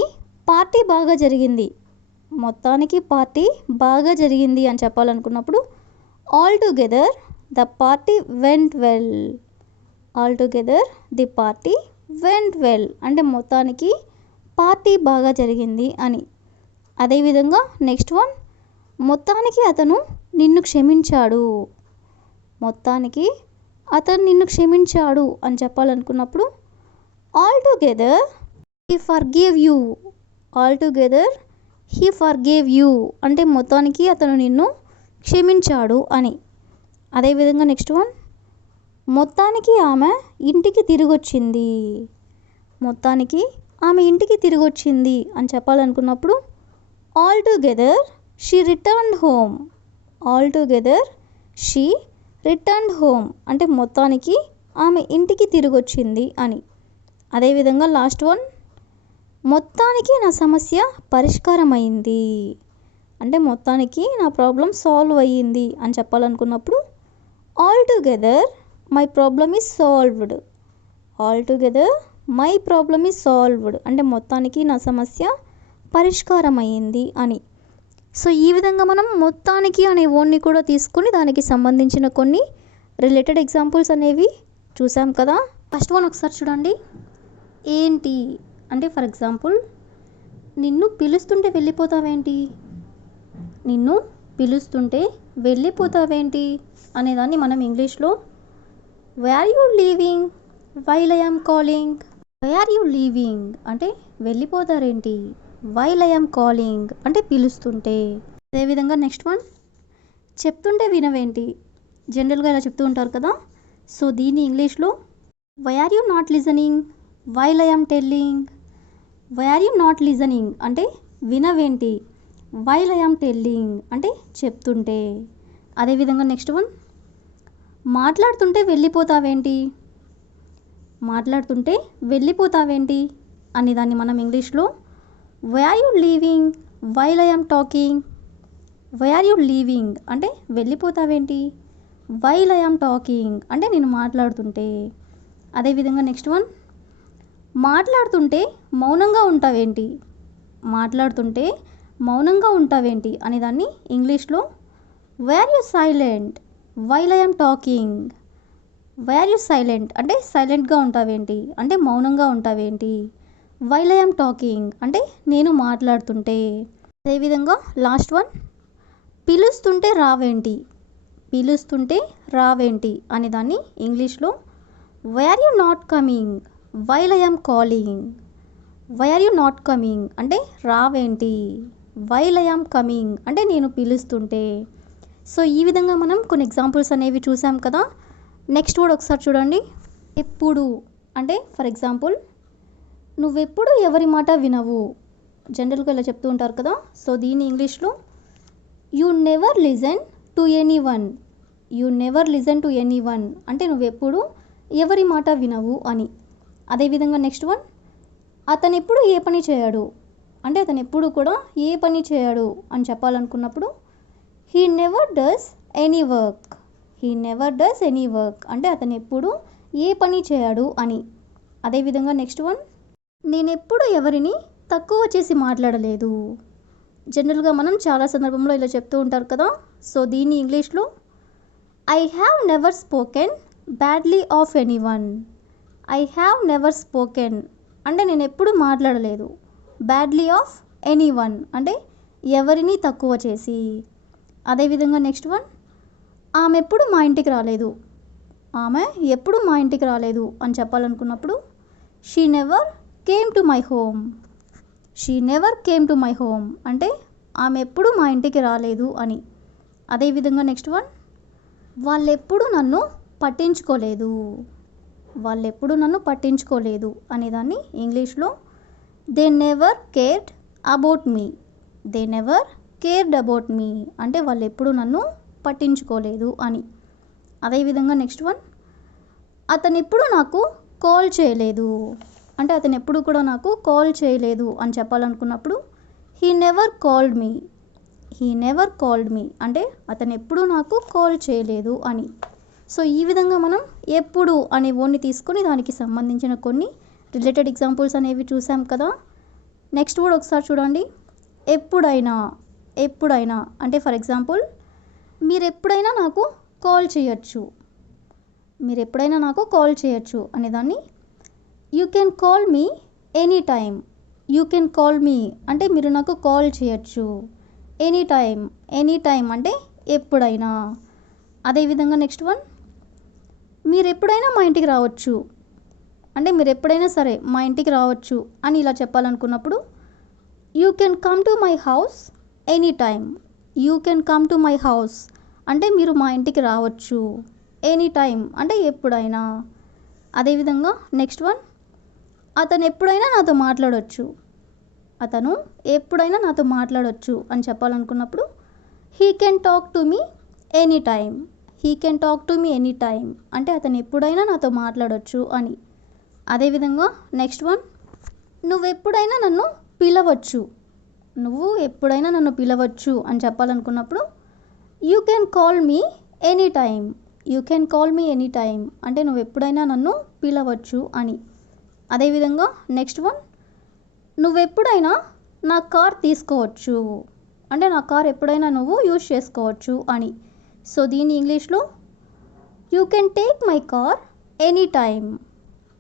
పార్టీ బాగా జరిగింది. మొత్తానికి పార్టీ బాగా జరిగింది అని చెప్పాలనుకున్నప్పుడు all together the party went well. All together the party went well అంటే మొత్తానికి పార్టీ బాగా జరిగింది అని. అదేవిధంగా నెక్స్ట్ వన్, మొత్తానికి అతను నిన్ను క్షమించాడు. మొత్తానికి అతను నిన్ను క్షమించాడు అని చెప్పాలనుకున్నప్పుడు all together he forgave you. All together he forgave you అంటే మొత్తానికి అతను నిన్ను క్షమించాడు అని. అదేవిధంగా నెక్స్ట్ వన్, మొత్తానికి ఆమె ఇంటికి తిరిగొచ్చింది. మొత్తానికి ఆమె ఇంటికి తిరిగొచ్చింది అని చెప్పాలనుకున్నప్పుడు all together she returned home. All together she returned home అంటే మొత్తానికి ఆమె ఇంటికి తిరిగొచ్చింది అని. అదేవిధంగా లాస్ట్ వన్, మొత్తానికి నా సమస్య పరిష్కారమైంది అంటే మొత్తానికి నా ప్రాబ్లం సాల్వ్ అయ్యింది అని చెప్పాలనుకున్నప్పుడు all together my problem is solved. All together my problem is solved అంటే మొత్తానికి నా సమస్య పరిష్కారమైంది అని. సో ఈ విధంగా మనం మొత్తానికి అనే వర్డ్ని కూడా తీసుకొని దానికి సంబంధించిన కొన్ని రిలేటెడ్ ఎగ్జాంపుల్స్ అనేవి చూసాం కదా. ఫస్ట్ వన్ ఒకసారి చూడండి, ఏంటి అంటే ఫర్ ఎగ్జాంపుల్, నిన్ను పిలుస్తుంటే వెళ్ళిపోతావేంటి. నిన్ను పిలుస్తుంటే వెళ్ళిపోతావేంటి అనేదాన్ని మనం ఇంగ్లీష్లో why are you leaving while I am calling. Why are you leaving అంటే వెళ్ళిపోతారేంటి, వైల్ ఐ యామ్ కాలింగ్ అంటే పిలుస్తుంటే. అదేవిధంగా నెక్స్ట్ వన్, చెప్తుంటే వినవేంటి. జనరల్గా ఇలా చెప్తూ ఉంటారు కదా. సో దీన్ని ఇంగ్లీష్లో why are you not listening while I am telling. Why are you not listening అంటే వినవేంటి, వైల్ ఐ యామ్ టెల్లింగ్ అంటే చెప్తుంటే. అదేవిధంగా నెక్స్ట్ వన్, మాట్లాడుతుంటే వెళ్ళిపోతావేంటి. మాట్లాడుతుంటే వెళ్ళిపోతావేంటి అనేదాన్ని మనం ఇంగ్లీష్లో why are you leaving while I am talking. Why are you leaving అంటే వెళ్ళిపోతావేంటి, వైల్ ఐ యామ్ టాకింగ్ అంటే నేను మాట్లాడుతుంటే. అదేవిధంగా నెక్స్ట్ వన్, మాట్లాడుతుంటే మౌనంగా ఉంటావేంటి. మాట్లాడుతుంటే మౌనంగా ఉంటావేంటి అనేదాన్ని ఇంగ్లీష్లో why are you silent while I am talking. Why are you silent అంటే సైలెంట్గా ఉంటావేంటి అంటే మౌనంగా ఉంటావేంటి, వైల్ ఐ యామ్ టాకింగ్ అంటే నేను మాట్లాడుతుంటే. అదేవిధంగా లాస్ట్ వన్, పిలుస్తుంటే రావేంటి. పిలుస్తుంటే రావేంటి అనేదాన్ని ఇంగ్లీష్లో why are you not coming while I am calling. Why are you not coming అంటే రావేంటి, వైల్ ఐ యామ్ కమింగ్ అంటే నేను పిలుస్తుంటే. సో ఈ విధంగా మనం కొన్ని ఎగ్జాంపుల్స్ అనేవి చూసాం కదా. నెక్స్ట్ వర్డ్ ఒకసారి చూడండి, ఎప్పుడు అంటే ఫర్ ఎగ్జాంపుల్, నువ్వెప్పుడు ఎవరి మాట వినవు. జనరల్గా ఇలా చెప్తూ ఉంటారు కదా. సో దీని ఇంగ్లీష్లో you never listen to any one. You never listen to any one అంటే నువ్వెప్పుడు ఎవరి మాట వినవు అని. అదేవిధంగా నెక్స్ట్ వన్, అతను ఎప్పుడు ఏ పని చేయడు అంటే అతను ఎప్పుడు కూడా ఏ పని చేయడు అని చెప్పాలనుకున్నప్పుడు he never does any work. He never does any work అంటే అతను ఎప్పుడు ఏ పని చేయడు అని. అదేవిధంగా నెక్స్ట్ వన్, నేనెప్పుడు ఎవరిని తక్కువ చేసి మాట్లాడలేదు. జనరల్గా మనం చాలా సందర్భంలో ఇలా చెప్తూ ఉంటారు కదా. సో దీన్ని ఇంగ్లీష్లో I have never spoken badly of any one. I have never spoken అంటే నేను ఎప్పుడు మాట్లాడలేదు. బ్యాడ్లీ ఆఫ్ ఎనీ వన్ అంటే ఎవరిని తక్కువ చేసి. అదేవిధంగా నెక్స్ట్ వన్, ఆమె ఎప్పుడు మా ఇంటికి రాలేదు. ఆమె ఎప్పుడు మా ఇంటికి రాలేదు అని చెప్పాలనుకున్నప్పుడు she never came to my home. She never came to my home అంటే ఆమె ఎప్పుడు మా ఇంటికి రాలేదు అని. అదేవిధంగా నెక్స్ట్ వన్, వాళ్ళెప్పుడు నన్ను పట్టించుకోలేదు. వాళ్ళెప్పుడు నన్ను పట్టించుకోలేదు అనేదాన్ని ఇంగ్లీష్లో they never cared about me. They never cared about me అంటే వాళ్ళు ఎప్పుడు నన్ను పట్టించుకోలేదు అని. అదేవిధంగా నెక్స్ట్ వన్, అతను ఎప్పుడు నాకు కాల్ చేయలేదు అంటే అతను ఎప్పుడు కూడా నాకు కాల్ చేయలేదు అని చెప్పాలనుకున్నప్పుడు he never called me. He never called me అంటే అతను ఎప్పుడు నాకు కాల్ చేయలేదు అని. సో ఈ విధంగా మనం ఎప్పుడు అనే వర్డ్ని తీసుకొని దానికి సంబంధించిన కొన్ని రిలేటెడ్ ఎగ్జాంపుల్స్ అనేవి చూసాం కదా. నెక్స్ట్ వర్డ్ ఒకసారి చూడండి, ఎప్పుడైనా. ఎప్పుడైనా అంటే ఫర్ ఎగ్జాంపుల్ మీరు ఎప్పుడైనా నాకు కాల్ చేయొచ్చు. మీరు ఎప్పుడైనా నాకు కాల్ చేయొచ్చు అనేదాన్ని you can call me any time. You can call me అంటే మీరు నాకు కాల్ చేయొచ్చు. Any time. ఎనీ టైమ్ అంటే ఎప్పుడైనా. అదేవిధంగా నెక్స్ట్ వన్, మీరు ఎప్పుడైనా మా ఇంటికి రావచ్చు అంటే మీరు ఎప్పుడైనా సరే మా ఇంటికి రావచ్చు అని ఇలా చెప్పాలనుకున్నప్పుడు you can come to my house any time. You can come to my house అంటే మీరు మా ఇంటికి రావచ్చు. ఎనీ టైమ్ అంటే ఎప్పుడైనా. అదేవిధంగా నెక్స్ట్ వన్, అతను ఎప్పుడైనా నాతో మాట్లాడవచ్చు. అతను ఎప్పుడైనా నాతో మాట్లాడవచ్చు అని చెప్పాలనుకున్నప్పుడు he can talk to me any time. He can talk to me any time అంటే అతను ఎప్పుడైనా నాతో మాట్లాడవచ్చు అని. అదేవిధంగా నెక్స్ట్ వన్, నువ్వు ఎప్పుడైనా నన్ను పిలవచ్చు. నువ్వు ఎప్పుడైనా నన్ను పిలవచ్చు అని చెప్పాలనుకున్నప్పుడు you can call me any time. You can call me any time అంటే నువ్వు ఎప్పుడైనా నన్ను పిలవచ్చు అని. అదేవిధంగా నెక్స్ట్ వన్, నువ్వెప్పుడైనా నా కార్ తీసుకోవచ్చు అంటే నా కార్ ఎప్పుడైనా నువ్వు యూజ్ చేసుకోవచ్చు అని. సో దీని ఇంగ్లీష్లో you can take my car any time.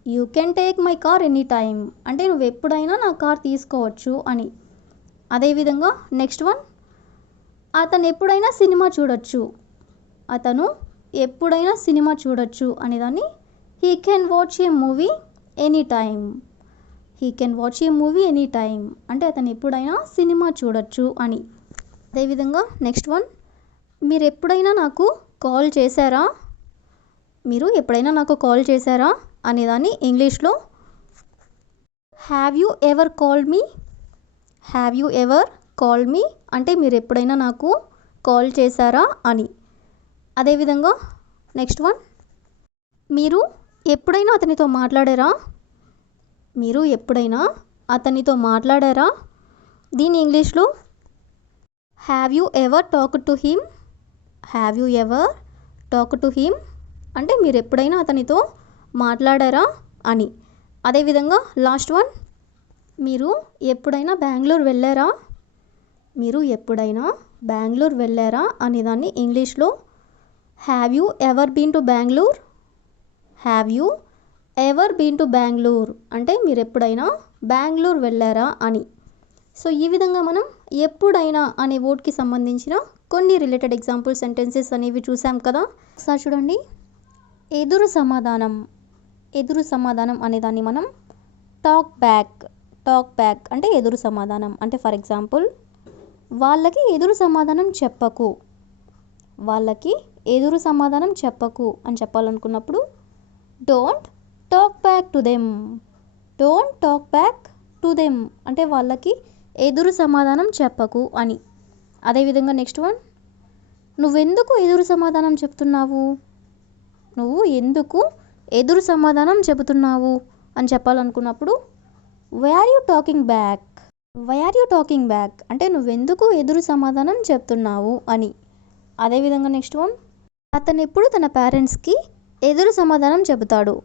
You can take my car any time అంటే నువ్వు ఎప్పుడైనా నా కార్ తీసుకోవచ్చు అని. అదేవిధంగా నెక్స్ట్ వన్, అతను ఎప్పుడైనా సినిమా చూడొచ్చు. అతను ఎప్పుడైనా సినిమా చూడొచ్చు అనేదాన్ని he can watch A movie any time. He can watch A movie any time అంటే అతను ఎప్పుడైనా సినిమా చూడొచ్చు అని. అదేవిధంగా నెక్స్ట్ వన్, మీరు ఎప్పుడైనా నాకు కాల్ చేశారా. మీరు ఎప్పుడైనా నాకు కాల్ చేశారా అనేదాన్ని ఇంగ్లీష్లో have you ever called me. Have you ever called me అంటే మీరు ఎప్పుడైనా నాకు కాల్ చేశారా అని. అదేవిధంగా నెక్స్ట్ వన్, మీరు ఎప్పుడైనా అతనితో మాట్లాడారా. మీరు ఎప్పుడైనా అతనితో మాట్లాడారా దీని ఇంగ్లీష్లో have you ever talk to him. Have you ever talk to him అంటే మీరు ఎప్పుడైనా అతనితో మాట్లాడారా అని. అదేవిధంగా లాస్ట్ వన్, మీరు ఎప్పుడైనా బెంగళూరు వెళ్ళారా. మీరు ఎప్పుడైనా బెంగళూరు వెళ్ళారా అనేదాన్ని ఇంగ్లీష్లో have you ever been to Bengaluru. Have you ever been to Bengaluru అంటే మీరు ఎప్పుడైనా బెంగళూరు వెళ్ళారా అని. సో ఈ విధంగా మనం ఎప్పుడైనా అనే వర్డ్కి సంబంధించిన కొన్ని రిలేటెడ్ ఎగ్జాంపుల్ సెంటెన్సెస్ అనేవి చూసాం కదా. ఒకసారి చూడండి, ఎదురు సమాధానం. ఎదురు సమాధానం అనేదాన్ని మనం టాక్ బ్యాక్. టాక్ బ్యాక్ అంటే ఎదురు సమాధానం. అంటే ఫర్ ఎగ్జాంపుల్ వాళ్ళకి ఎదురు సమాధానం చెప్పకు. వాళ్ళకి ఎదురు సమాధానం చెప్పకు అని చెప్పాలనుకున్నప్పుడు don't talk back to them. Don't talk back to them అంటే వాళ్ళకి ఎదురు సమాధానం చెప్పకు అని. అదేవిధంగా నెక్స్ట్ వన్, నువ్వెందుకు ఎదురు సమాధానం చెప్తున్నావు, నువ్వు ఎందుకు ఎదురు సమాధానం చెబుతున్నావు అని చెప్పాలనుకున్నప్పుడు why are you talking back, why are you talking back అంటే నువ్వెందుకు ఎదురు సమాధానం చెప్తున్నావు అని. అదేవిధంగా నెక్స్ట్ వన్, అతను ఎప్పుడు తన పేరెంట్స్కి ఎదురు సమాధానం చెబుతాడు,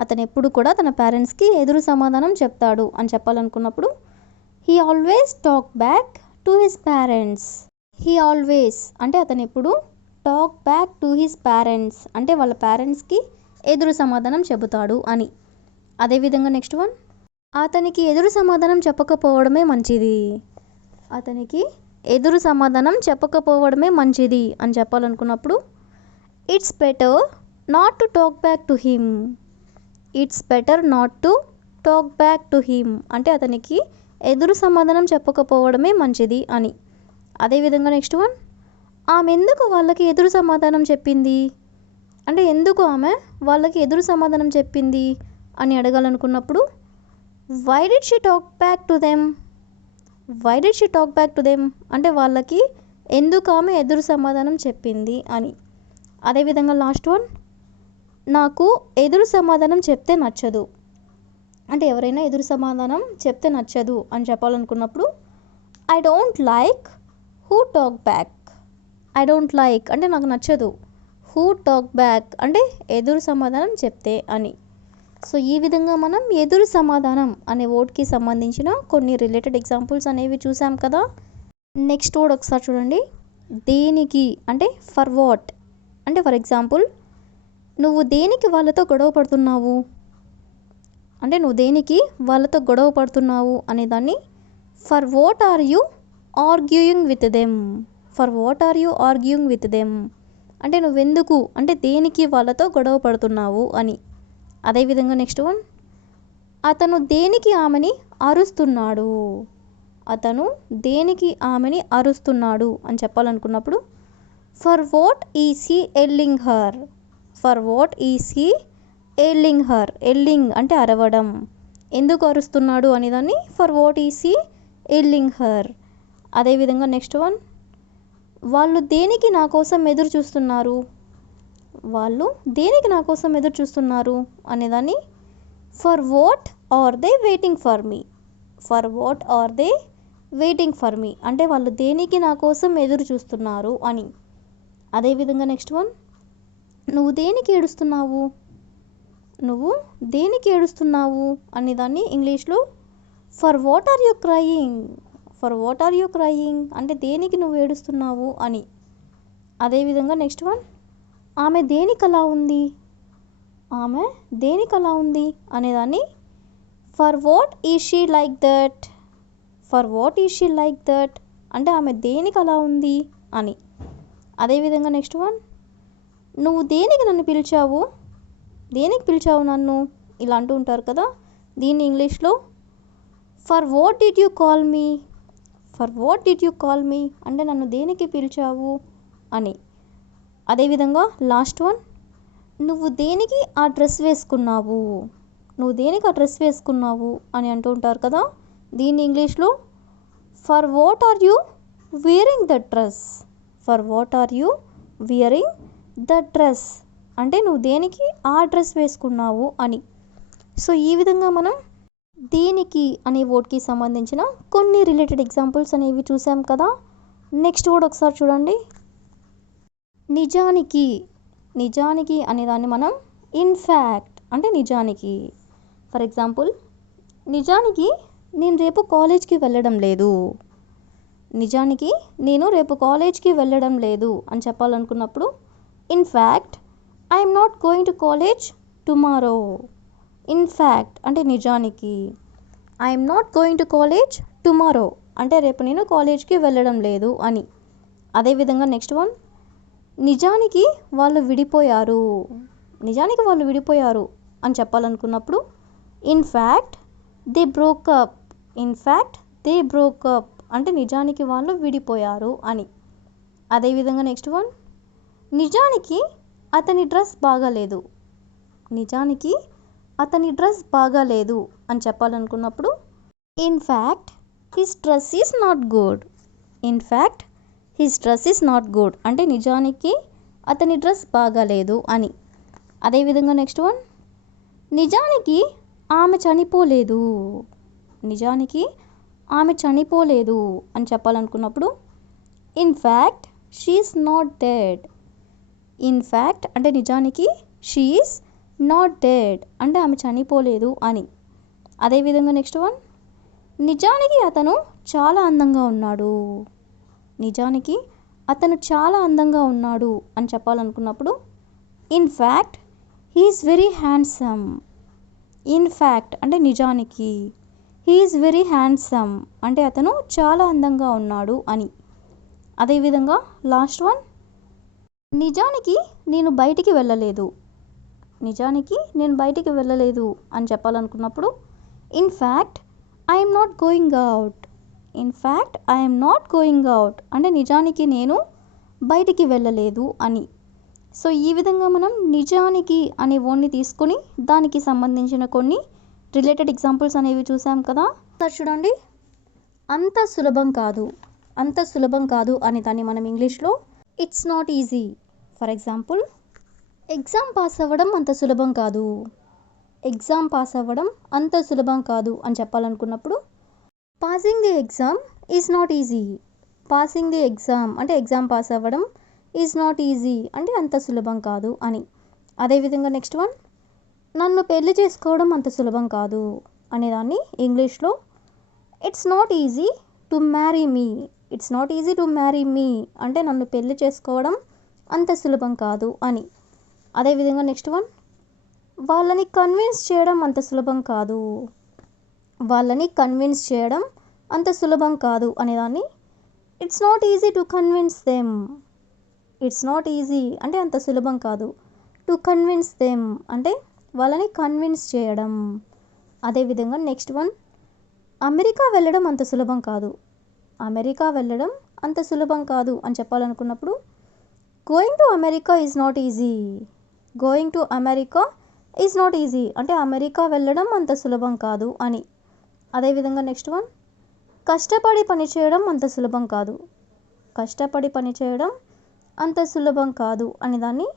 అతను ఎప్పుడు కూడా తన పేరెంట్స్కి ఎదురు సమాధానం చెప్తాడు అని చెప్పాలనుకున్నప్పుడు he always talk back to his parents. He always అంటే అతను ఎప్పుడు talk back to his parents అంటే వాళ్ళ పేరెంట్స్కి ఎదురు సమాధానం చెబుతాడు అని. అదేవిధంగా నెక్స్ట్ వన్, అతనికి ఎదురు సమాధానం చెప్పకపోవడమే మంచిది, అతనికి ఎదురు సమాధానం చెప్పకపోవడమే మంచిది అని చెప్పాలనుకున్నప్పుడు it's better not to talk back to him. It's better not to talk back to him అంటే అతనికి ఎదురు సమాధానం చెప్పకపోవడమే మంచిది అని. అదేవిధంగా నెక్స్ట్ వన్, ఆమె ఎందుకు వాళ్ళకి ఎదురు సమాధానం చెప్పింది అంటే ఎందుకు ఆమె వాళ్ళకి ఎదురు సమాధానం చెప్పింది అని అడగాలనుకున్నప్పుడు why did she talk back to them, why did she talk back to them అంటే వాళ్ళకి ఎందుకు ఆమె ఎదురు సమాధానం చెప్పింది అని. అదేవిధంగా లాస్ట్ వన్, నాకు ఎదురు సమాధానం చెప్తే నచ్చదు అంటే ఎవరైనా ఎదురు సమాధానం చెప్తే నచ్చదు అని చెప్పాలనుకున్నప్పుడు I don't like who talk back. I don't like అంటే నాకు నచ్చదు, హూ టాక్ బ్యాక్ అంటే ఎదురు సమాధానం చెప్తే అని. సో ఈ విధంగా మనం ఎదురు సమాధానం అనే వర్డ్కి సంబంధించిన కొన్ని రిలేటెడ్ ఎగ్జాంపుల్స్ అనేవి చూసాం కదా. నెక్స్ట్ వర్డ్ ఒకసారి చూడండి, దేనికి అంటే ఫర్ వాట్ అంటే ఫర్ ఎగ్జాంపుల్ నువ్వు దేనికి వాళ్ళతో గొడవ పడుతున్నావు అంటే నువ్వు దేనికి వాళ్ళతో గొడవ పడుతున్నావు అనే దాన్ని for what are you arguing with them. For what are you arguing with them అంటే నువ్వెందుకు అంటే దేనికి వాళ్ళతో గొడవ పడుతున్నావు అని. అదేవిధంగా నెక్స్ట్ వన్, అతను దేనికి ఆమెని అరుస్తున్నాడు, అతను దేనికి ఆమెని అరుస్తున్నాడు అని చెప్పాలనుకున్నప్పుడు for what is he yelling her. For what is he yelling her. Yelling అంటే అరవడం, ఎందుకు అరుస్తున్నాడు అనేదాన్ని for what is he yelling her. అదేవిధంగా నెక్స్ట్ వన్, వాళ్ళు దేనికి నా కోసం ఎదురు చూస్తున్నారు, వాళ్ళు దేనికి నా కోసం ఎదురు చూస్తున్నారు అనేదాన్ని for what are they waiting for me. For what are they waiting for me అంటే వాళ్ళు దేనికి నా కోసం ఎదురు చూస్తున్నారు అని. అదేవిధంగా నెక్స్ట్ వన్, నువ్వు దేనికి ఏడుస్తున్నావు, నువ్వు దేనికి ఏడుస్తున్నావు అనేదాన్ని ఇంగ్లీష్లో for what are you crying. For what are you crying అంటే దేనికి నువ్వు ఏడుస్తున్నావు అని. అదేవిధంగా నెక్స్ట్ వన్, ఆమె దేనికి అలా ఉంది, ఆమె దేనికి అలా ఉంది అనేదాన్ని for what is she like that. For what is she like that అంటే ఆమె దేనికి అలా ఉంది అని. అదేవిధంగా నెక్స్ట్ వన్, నువ్వు దేనికి నన్ను పిలిచావు, దేనికి పిలిచావు నన్ను ఇలా అంటూ ఉంటారు కదా, దీన్ని ఇంగ్లీష్లో for what did you call me. For what did you call me అంటే నన్ను దేనికి పిలిచావు అని. అదేవిధంగా లాస్ట్ వన్, నువ్వు దేనికి ఆ డ్రెస్ వేసుకున్నావు, నువ్వు దేనికి ఆ డ్రెస్ వేసుకున్నావు అని అంటూ ఉంటారు కదా, దీన్ని ఇంగ్లీష్లో for what are you wearing the dress. For what are you wearing the dress అంటే నువ్వు దేనికి ఆ డ్రెస్ వేసుకున్నావు అని. సో ఈ విధంగా మనం దేనికి అనే వర్డ్కి సంబంధించిన కొన్ని రిలేటెడ్ ఎగ్జాంపుల్స్ అనేవి చూసాం కదా. నెక్స్ట్ వర్డ్ ఒకసారి చూడండి, నిజానికి. నిజానికి అనేదాన్ని మనం ఇన్ఫ్యాక్ట్ అంటే నిజానికి. ఫర్ ఎగ్జాంపుల్, నిజానికి నేను రేపు కాలేజ్కి వెళ్ళడం లేదు, నిజానికి నేను రేపు కాలేజ్కి వెళ్ళడం లేదు అని చెప్పాలనుకున్నప్పుడు in fact I'm not going to college tomorrow. In fact అంటే నిజానికి, I'm not going to college tomorrow అంటే రేపు నేను కాలేజ్కి వెళ్ళడం లేదు అని. అదేవిధంగా నెక్స్ట్ వన్, నిజానికి వాళ్ళు విడిపోయారు, నిజానికి వాళ్ళు విడిపోయారు అని చెప్పాలనుకున్నప్పుడు in fact they broke up. In fact they broke up అంటే నిజానికి వాళ్ళు విడిపోయారు అని. అదేవిధంగా నెక్స్ట్ వన్, నిజానికి అతని డ్రెస్ బాగాలేదు, నిజానికి అతని డ్రెస్ బాగాలేదు అని చెప్పాలనుకున్నప్పుడు in fact his dress is not good. In fact his dress is not good అంటే నిజానికి అతని డ్రెస్ బాగాలేదు అని. అదేవిధంగా నెక్స్ట్ వన్, నిజానికి ఆమె చనిపోలేదు. నిజానికి ఆమె చనిపోలేదు అని చెప్పాలనుకున్నప్పుడు in fact she is not dead. In fact అంటే నిజానికి, షీఈస్ నాట్ డెడ్ అంటే ఆమె చనిపోలేదు అని. అదేవిధంగా నెక్స్ట్ వన్, నిజానికి అతను చాలా అందంగా ఉన్నాడు. నిజానికి అతను చాలా అందంగా ఉన్నాడు అని చెప్పాలనుకున్నప్పుడు in fact he is very handsome. In fact అంటే నిజానికి, హీఈస్ వెరీ హ్యాండ్సమ్ అంటే అతను చాలా అందంగా ఉన్నాడు అని. అదేవిధంగా లాస్ట్ వన్, నిజానికి నేను బయటికి వెళ్ళలేదు. నిజానికి నేను బయటికి వెళ్ళలేదు అని చెప్పాలనుకున్నప్పుడు in fact I'm not going out. In fact I'm not going out అంటే నిజానికి నేను బయటికి వెళ్ళలేదు అని. సో ఈ విధంగా మనం నిజానికి అనే వర్డ్ని తీసుకొని దానికి సంబంధించిన కొన్ని రిలేటెడ్ ఎగ్జాంపుల్స్ అనేవి చూసాం కదా. సార్ చూడండి, అంత సులభం కాదు, అంత సులభం కాదు అని దాన్ని మనం ఇంగ్లీష్లో it's not easy. For example, exam pass అవ్వడం అంత సులభం కాదు. ఎగ్జామ్ పాస్ అవ్వడం అంత సులభం కాదు అని చెప్పాలనుకున్నప్పుడు passing the exam is not easy. Passing the exam అంటే ఎగ్జామ్ పాస్ అవ్వడం ఈజ్ నాట్ ఈజీ అంటే అంత సులభం కాదు అని. అదేవిధంగా నెక్స్ట్ వన్, నన్ను పెళ్లి చేసుకోవడం అంత సులభం కాదు అనేదాన్ని ఇంగ్లీష్లో it's not easy to marry me. It's not easy to marry me అంటే నన్ను పెళ్లి చేసుకోవడం అంత సులభం కాదు అని. అదేవిధంగా నెక్స్ట్ వన్, వాళ్ళని కన్విన్స్ చేయడం అంత సులభం కాదు. వాళ్ళని కన్విన్స్ చేయడం అంత సులభం కాదు అనేదాన్ని it's not easy to convince them. It's not easy అంటే అంత సులభం కాదు. టు కన్విన్స్ దెమ్ అంటే వాళ్ళని కన్విన్స్ చేయడం. అదేవిధంగా నెక్స్ట్ వన్, అమెరికా వెళ్ళడం అంత సులభం కాదు. అమెరికా వెళ్ళడం అంత సులభం కాదు అని చెప్పాలనుకున్నప్పుడు going to America is not easy. Going to America is not easy అంటే అమెరికా వెళ్ళడం అంత సులభం కాదు అని. అదేవిధంగా నెక్స్ట్ వన్, కష్టపడి పని చేయడం అంత సులభం కాదు. కష్టపడి పని చేయడం అంత సులభం కాదు అని దాన్ని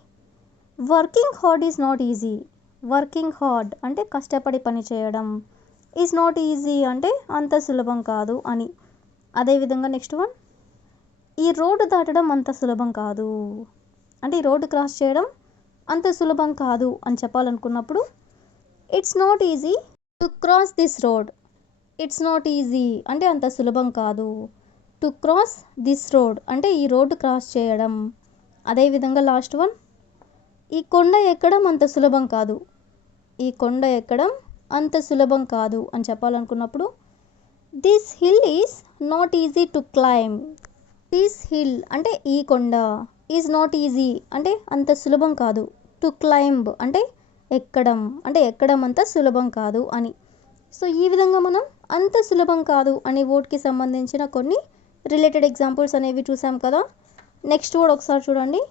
working hard is not easy. Working hard అంటే కష్టపడి పని చేయడం, ఈజ్ నాట్ ఈజీ అంటే అంత సులభం కాదు అని. అదేవిధంగా నెక్స్ట్ వన్, ఈ రోడ్డు దాటడం అంత సులభం కాదు అంటే ఈ రోడ్డు క్రాస్ చేయడం అంత సులభం కాదు అని చెప్పాలనుకున్నప్పుడు it's not easy to cross this road. It's not easy అంటే అంత సులభం కాదు. టు క్రాస్ దిస్ రోడ్ అంటే ఈ రోడ్డు క్రాస్ చేయడం. అదేవిధంగా లాస్ట్ వన్, ఈ కొండ ఎక్కడం అంత సులభం కాదు. ఈ కొండ ఎక్కడం అంత సులభం కాదు అని చెప్పాలనుకున్నప్పుడు this hill is not easy to climb. This hill అంటే ఈ కొండ, ఈజ్ నాట్ ఈజీ అంటే అంత సులభం కాదు. టు క్లైంబ్ అంటే ఎక్కడం, అంటే ఎక్కడం అంత సులభం కాదు అని. సో ఈ విధంగా మనం అంత సులభం కాదు అనే వర్డ్కి సంబంధించిన కొన్ని రిలేటెడ్ ఎగ్జాంపుల్స్ అనేవి చూసాం కదా. నెక్స్ట్ వర్డ్ ఒకసారి చూడండి,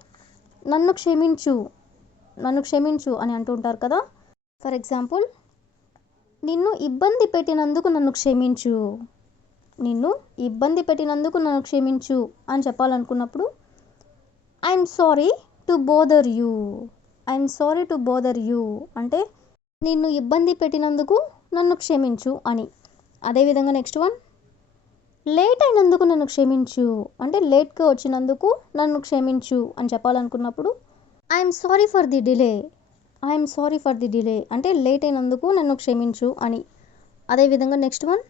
నన్ను క్షమించు. నన్ను క్షమించు అని అంటూ ఉంటారు కదా. ఫర్ ఎగ్జాంపుల్, నిన్ను ఇబ్బంది పెట్టినందుకు నన్ను క్షమించు. నిన్ను ఇబ్బంది పెట్టినందుకు నన్ను క్షమించు అని చెప్పాలనుకున్నప్పుడు I'm sorry to bother you. I'm sorry to bother you అంటే నిన్ను ఇబ్బంది పెట్టినందుకు నన్ను క్షమించు అని. అదేవిధంగా నెక్స్ట్ వన్, లేట్ అయినందుకు నన్ను క్షమించు అంటే లేట్గా వచ్చినందుకు నన్ను క్షమించు అని చెప్పాలనుకున్నప్పుడు I'm sorry for the delay. I'm sorry for the delay అంటే లేట్ అయినందుకు నన్ను క్షమించు అని. అదేవిధంగా నెక్స్ట్ వన్,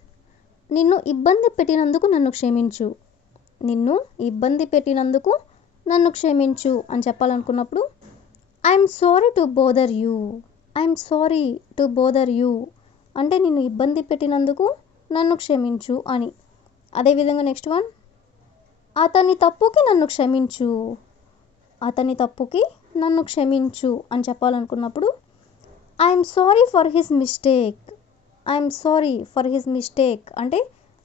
నిన్ను ఇబ్బంది పెట్టినందుకు నన్ను క్షమించు. నిన్ను ఇబ్బంది పెట్టినందుకు నన్ను క్షమించు అని చెప్పాలనుకున్నప్పుడు I'm sorry to bother you. I'm sorry to bother you అంటే నిన్ను ఇబ్బంది పెట్టినందుకు నన్ను క్షమించు అని. అదేవిధంగా నెక్స్ట్ వన్, అతని తప్పుకి నన్ను క్షమించు. అతని తప్పుకి నన్ను క్షమించు అని చెప్పాలనుకున్నప్పుడు I'm sorry for his mistake. I'm sorry for his mistake అంటే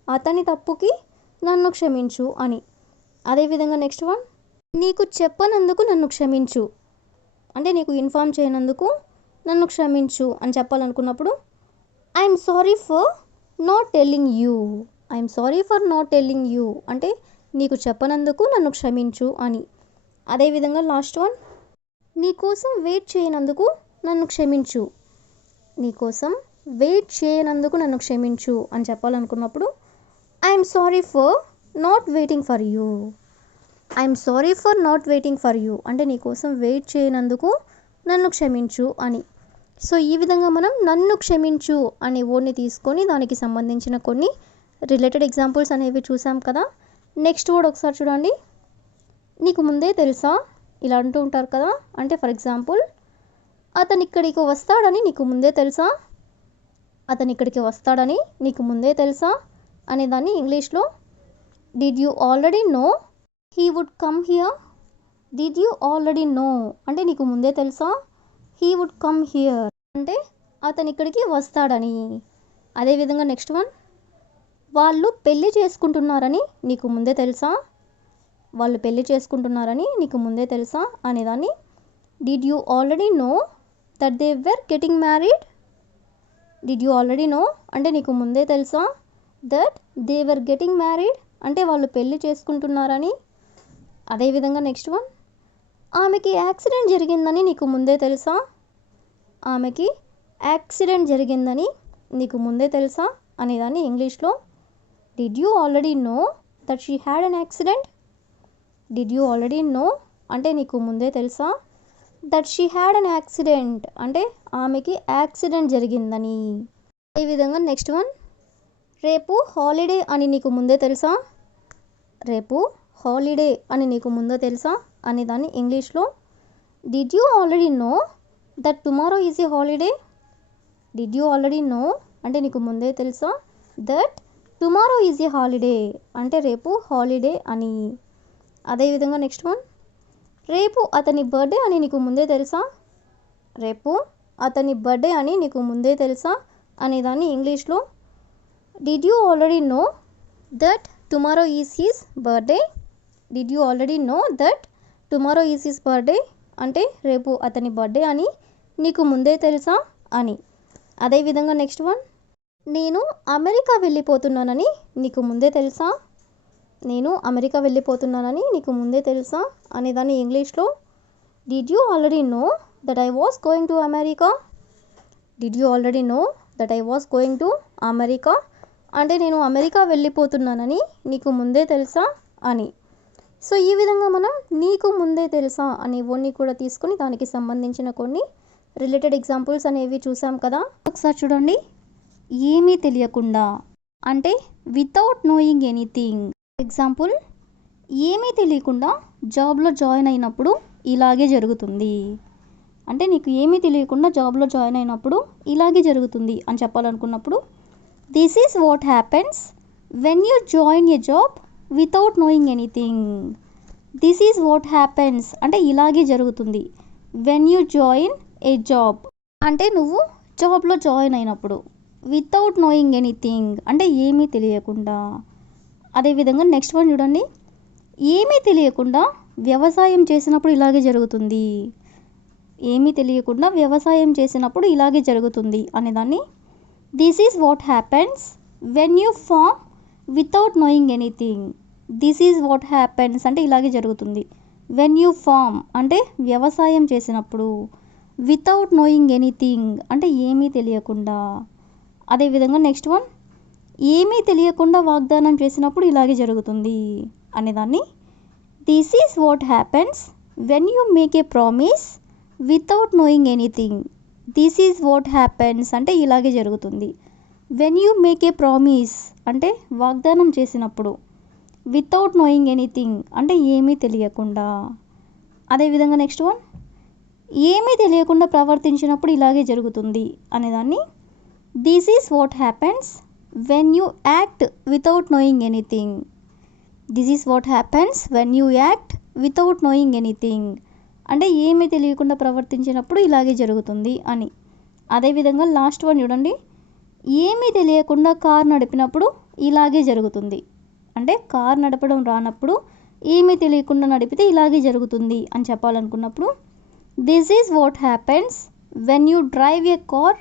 అతని తప్పుకి నన్ను క్షమించు అని. అదేవిధంగా నెక్స్ట్ వన్, నీకు చెప్పనందుకు నన్ను క్షమించు అంటే నీకు ఇన్ఫామ్ చేయనందుకు నన్ను క్షమించు అని చెప్పాలనుకున్నప్పుడు I'm sorry for not telling you. I'm sorry for not telling you అంటే నీకు చెప్పనందుకు నన్ను క్షమించు అని. అదేవిధంగా లాస్ట్ వన్, నీకోసం వెయిట్ చేయనందుకు నన్ను క్షమించు. నీకోసం వెయిట్ చేయనందుకు నన్ను క్షమించు అని చెప్పాలనుకున్నప్పుడు I'm sorry for not waiting for you. I'm sorry for not waiting for you అంటే నీకోసం వెయిట్ చేయనందుకు నన్ను క్షమించు అని. సో ఈ విధంగా మనం నన్ను క్షమించు అనే వర్డ్ని తీసుకొని దానికి సంబంధించిన కొన్ని రిలేటెడ్ ఎగ్జాంపుల్స్ అనేవి చూసాం కదా. నెక్స్ట్ వర్డ్ ఒకసారి చూడండి. నీకు ముందే తెలుసా, ఇలా అంటూ ఉంటారు కదా. అంటే ఫర్ ఎగ్జాంపుల్, అతను ఇక్కడికి వస్తాడని నీకు ముందే తెలుసా. అతను ఇక్కడికి వస్తాడని నీకు ముందే తెలుసా అనేదాన్ని ఇంగ్లీష్లో did you already know he would come here. Did you already know అంటే నీకు ముందే తెలుసా. హీ వుడ్ కమ్ హియర్ అంటే అతను ఇక్కడికి వస్తాడని. అదేవిధంగా నెక్స్ట్ వన్, వాళ్ళు పెళ్ళి చేసుకుంటున్నారని నీకు ముందే తెలుసా. వాళ్ళు పెళ్ళి చేసుకుంటున్నారని నీకు ముందే తెలుసా అనేదాన్ని did you already know that they were getting married. Did you already know అంటే నీకు ముందే తెలుసా. That they were getting married అంటే వాళ్ళు పెళ్ళి చేసుకుంటున్నారని. అదేవిధంగా నెక్స్ట్ వన్, ఆమెకి యాక్సిడెంట్ జరిగిందని నీకు ముందే తెలుసా. ఆమెకి యాక్సిడెంట్ జరిగిందని నీకు ముందే తెలుసా అనేదాన్ని ఇంగ్లీష్లో did you already know that she had an accident. Did you already know అంటే నీకు ముందే తెలుసా. That she had an accident అంటే ఆమెకి యాక్సిడెంట్ జరిగిందని. అదేవిధంగా నెక్స్ట్ వన్, రేపు హాలిడే అని నీకు ముందే తెలుసా. రేపు హాలిడే అని నీకు ముందే తెలుసా అనేదాన్ని ఇంగ్లీష్లో did you already know that tomorrow is a holiday. Did you already know అంటే నీకు ముందే తెలుసా. That tomorrow is a holiday అంటే రేపు హాలిడే అని. అదేవిధంగా నెక్స్ట్ వన్, రేపు అతని బర్త్డే అని నీకు ముందే తెలుసా. రేపు అతని బర్త్డే అని నీకు ముందే తెలుసా అనేదాన్ని ఇంగ్లీష్లో did you already know that tomorrow is his birthday. Did you already know that tomorrow is his birthday అంటే రేపు అతని బర్త్డే అని నీకు ముందే తెలుసా అని. అదేవిధంగా నెక్స్ట్ వన్, నేను అమెరికా వెళ్ళిపోతున్నానని నీకు ముందే తెలుసా. నేను అమెరికా వెళ్ళిపోతున్నానని నీకు ముందే తెలుసా అనేదాన్ని ఇంగ్లీష్లో did you already know that I was going to America. Did you already know that I was going to America అంటే నేను అమెరికా వెళ్ళిపోతున్నానని నీకు ముందే తెలుసా అని. సో ఈ విధంగా మనం నీకు ముందే తెలుసా అనే వర్డ్ని కూడా తీసుకొని దానికి సంబంధించిన కొన్ని రిలేటెడ్ ఎగ్జాంపుల్స్ అనేవి చూసాం కదా. ఒకసారి చూడండి. ఏమీ తెలియకుండా అంటే వితౌట్ నోయింగ్ ఎనీథింగ్. ఎగ్జాంపుల్, ఏమీ తెలియకుండా జాబ్లో జాయిన్ అయినప్పుడు ఇలాగే జరుగుతుంది అంటే నీకు ఏమీ తెలియకుండా జాబ్లో జాయిన్ అయినప్పుడు ఇలాగే జరుగుతుంది అని చెప్పాలనుకున్నప్పుడు this is what happens when you join a job without knowing anything. This is what happens అంటే ఇలాగే జరుగుతుంది when you join a job అంటే నువ్వు జాబ్లో జాయిన్ అయినప్పుడు. వితౌట్ నోయింగ్ ఎనీథింగ్ అంటే ఏమీ తెలియకుండా. అదేవిధంగా నెక్స్ట్ వన్ చూడండి. ఏమీ తెలియకుండా వ్యవసాయం చేసినప్పుడు ఇలాగే జరుగుతుంది. ఏమీ తెలియకుండా వ్యవసాయం చేసినప్పుడు ఇలాగే జరుగుతుంది అనేదాన్ని this is what happens when you farm without knowing anything. This is what happens అంటే ఇలాగే జరుగుతుంది వెన్ యూ ఫార్మ్ అంటే వ్యవసాయం చేసినప్పుడు. వితౌట్ నోయింగ్ ఎనీథింగ్ అంటే ఏమీ తెలియకుండా. అదేవిధంగా నెక్స్ట్ వన్, ఏమీ తెలియకుండా వాగ్దానం చేసినప్పుడు ఇలాగే జరుగుతుంది అనేదాన్ని this is what happens when you make a promise without knowing anything. This is what happens అంటే ఇలాగే జరుగుతుంది when you make a promise అంటే వాగ్దానం చేసినప్పుడు. వితౌట్ నోయింగ్ ఎనీథింగ్ అంటే ఏమీ తెలియకుండా. అదేవిధంగా నెక్స్ట్ వన్, ఏమీ తెలియకుండా ప్రవర్తించినప్పుడు ఇలాగే జరుగుతుంది అనేదాన్ని this is what happens when you act without knowing anything. This is what happens when you act without knowing anything అంటే ఏమీ తెలియకుండా ప్రవర్తించినప్పుడు ఇలాగే జరుగుతుంది అని. అదేవిధంగా లాస్ట్ వన్ చూడండి. ఏమీ తెలియకుండా కార్ నడిపినప్పుడు ఇలాగే జరుగుతుంది అంటే కార్ నడపడం రానప్పుడు ఏమీ తెలియకుండా నడిపితే ఇలాగే జరుగుతుంది అని చెప్పాలనుకున్నప్పుడు this is what happens when you drive a car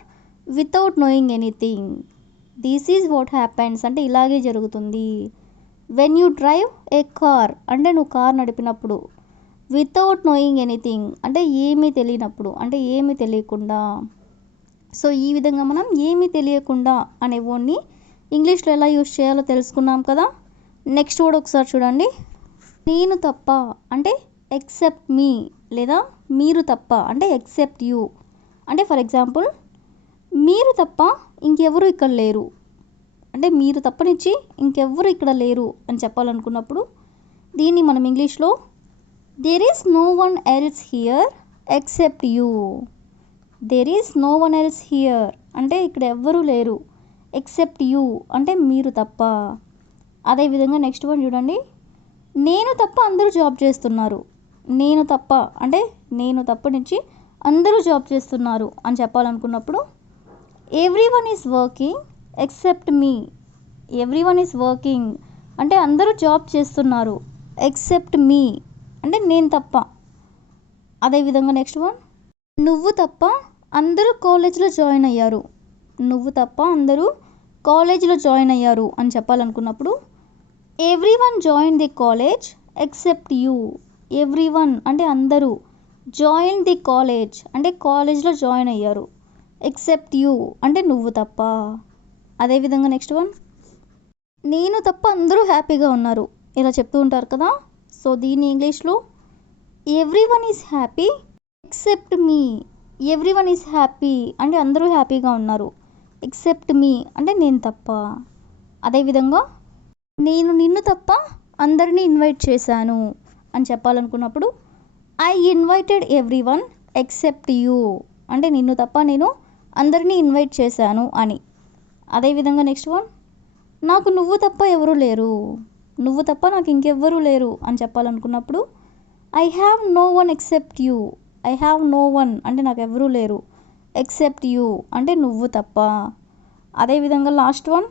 without knowing anything. This is what happens అంటే ఇలాగే జరుగుతుంది. When you drive a car అంటే నువ్వు కార్ నడిపినప్పుడు. వితౌట్ నోయింగ్ ఎనీథింగ్ అంటే ఏమీ తెలియనప్పుడు, అంటే ఏమీ తెలియకుండా. సో ఈ విధంగా మనం ఏమీ తెలియకుండా అనే వర్డ్ని ఇంగ్లీష్లో ఎలా యూజ్ చేయాలో తెలుసుకున్నాం కదా. నెక్స్ట్ వర్డ్ ఒకసారి చూడండి. నేను తప్ప అంటే ఎక్సెప్ట్ మీ, లేదా మీరు తప్ప అంటే ఎక్సెప్ట్ యూ. అంటే ఫర్ ఎగ్జాంపుల్, మీరు తప్ప ఇంకెవరు ఇక్కడ లేరు అంటే మీరు తప్పనిచ్చి ఇంకెవ్వరు ఇక్కడ లేరు అని చెప్పాలనుకున్నప్పుడు దీన్ని మనం ఇంగ్లీష్లో there is no one else here except you. There is no one else here అంటే ఇక్కడ ఎవ్వరూ లేరు, ఎక్సెప్ట్ యూ అంటే మీరు తప్ప. అదేవిధంగా నెక్స్ట్ వన్ చూడండి. నేను తప్ప అందరూ జాబ్ చేస్తున్నారు. నేను తప్ప అంటే నేను తప్పనిచ్చి అందరూ జాబ్ చేస్తున్నారు అని చెప్పాలనుకున్నప్పుడు everyone is working except me. Everyone is working అంటే అందరూ జాబ్ చేస్తున్నారు, ఎక్సెప్ట్ మీ అంటే నేను తప్ప. అదేవిధంగా నెక్స్ట్ వన్, నువ్వు తప్ప అందరూ కాలేజ్లో జాయిన్ అయ్యారు. నువ్వు తప్ప అందరూ కాలేజీలో జాయిన్ అయ్యారు అని చెప్పాలనుకున్నప్పుడు everyone join the college except you. Everyone అంటే అందరూ, జాయిన్ ది కాలేజ్ అంటే కాలేజ్లో జాయిన్ అయ్యారు, ఎక్సెప్ట్ యూ అంటే నువ్వు తప్ప. అదేవిధంగా నెక్స్ట్ వన్, నేను తప్ప అందరూ హ్యాపీగా ఉన్నారు ఇలా చెప్తూ ఉంటారు కదా. సో దీన్ని ఇంగ్లీష్లో every one is happy except me. Everyone is happy అంటే అందరూ హ్యాపీగా ఉన్నారు, ఎక్సెప్ట్ మీ అంటే నేను తప్ప. అదేవిధంగా నేను నిన్ను తప్ప అందరినీ ఇన్వైట్ చేశాను అని చెప్పాలనుకున్నప్పుడు I invited everyone except you అంటే నిన్ను తప్ప నేను అందరినీ ఇన్వైట్ చేశాను అని. అదేవిధంగా నెక్స్ట్ వన్, నాకు నువ్వు తప్ప ఎవరూ లేరు. నువ్వు తప్ప నాకు ఇంకెవ్వరూ లేరు అని చెప్పాలనుకున్నప్పుడు I have no one except you. I have no one అంటే నాకు ఎవరూ లేరు, ఎక్సెప్ట్ యూ అంటే నువ్వు తప్ప. అదేవిధంగా లాస్ట్ వన్,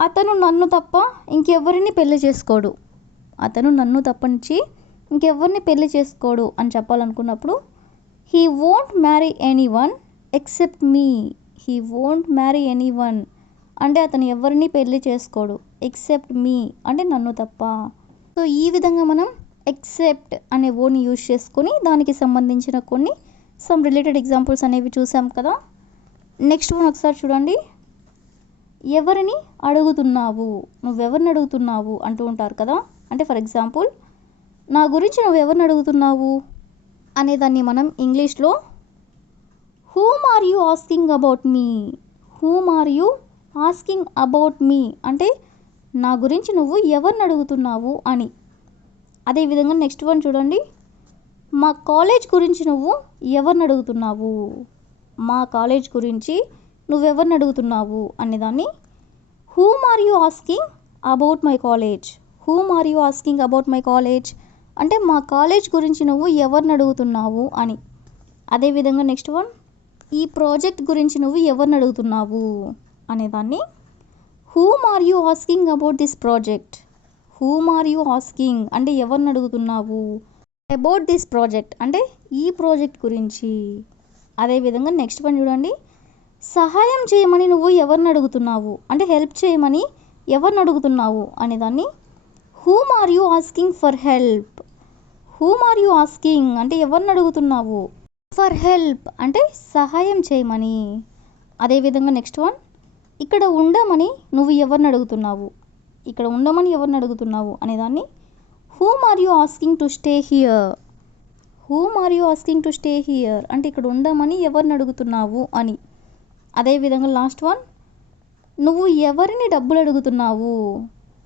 అతను నన్ను తప్ప ఇంకెవరిని పెళ్లి చేసుకోడు. అతను నన్ను తప్పనిచ్చి ఇంకెవరిని పెళ్లి చేసుకోడు అని చెప్పాలనుకున్నప్పుడు he won't marry anyone except me. He won't marry anyone అంటే అతను ఎవరిని పెళ్లి చేసుకోడు, ఎక్సెప్ట్ మీ అంటే నన్ను తప్ప. సో ఈ విధంగా మనం ఎక్సెప్ట్ అనే వర్డ్ని యూజ్ చేసుకొని దానికి సంబంధించిన కొన్ని సమ్ రిలేటెడ్ ఎగ్జాంపుల్స్ అనేవి చూసాం కదా. నెక్స్ట్ వన్ ఒకసారి చూడండి. ఎవరిని అడుగుతున్నావు, నువ్వెవరిని అడుగుతున్నావు అంటూ ఉంటారు కదా. అంటే ఫర్ ఎగ్జాంపుల్, నా గురించి నువ్వెవరిని అడుగుతున్నావు అనేదాన్ని మనం ఇంగ్లీష్లో whom are you asking about me. Whom are you asking about me అంటే నా గురించి నువ్వు ఎవరిని అడుగుతున్నావు అని. అదేవిధంగా నెక్స్ట్ వన్ చూడండి. మా కాలేజ్ గురించి నువ్వు ఎవరిని అడుగుతున్నావు. మా కాలేజ్ గురించి నువ్వెవరిని అడుగుతున్నావు అనేదాన్ని whom are you asking about my college. Whom are you asking about my college అంటే మా కాలేజ్ గురించి నువ్వు ఎవరిని అడుగుతున్నావు అని. అదేవిధంగా నెక్స్ట్ వన్, ఈ ప్రాజెక్ట్ గురించి నువ్వు ఎవరిని అడుగుతున్నావు అనేదాన్ని whom are you asking about this project. Whom are you asking అంటే ఎవరిని అడుగుతున్నావు, అబౌట్ దిస్ ప్రాజెక్ట్ అంటే ఈ ప్రాజెక్ట్ గురించి. అదేవిధంగా నెక్స్ట్ వన్ చూడండి. సహాయం చేయమని నువ్వు ఎవరిని అడుగుతున్నావు అంటే హెల్ప్ చేయమని ఎవరిని అడుగుతున్నావు అనేదాన్ని whom are you asking for help. Whom are you asking అంటే ఎవరిని అడుగుతున్నావు, ఫర్ హెల్ప్ అంటే సహాయం చేయమని. అదేవిధంగా నెక్స్ట్ వన్, ఇక్కడ ఉండమని నువ్వు ఎవరిని అడుగుతున్నావు. ఇక్కడ ఉండమని ఎవరిని అడుగుతున్నావు అనేదాన్ని whom are you asking to stay here. Whom are you asking to stay here అంటే ఇక్కడ ఉండమని ఎవరిని అడుగుతున్నావు అని. అదేవిధంగా లాస్ట్ వన్, నువ్వు ఎవరిని డబ్బులు అడుగుతున్నావు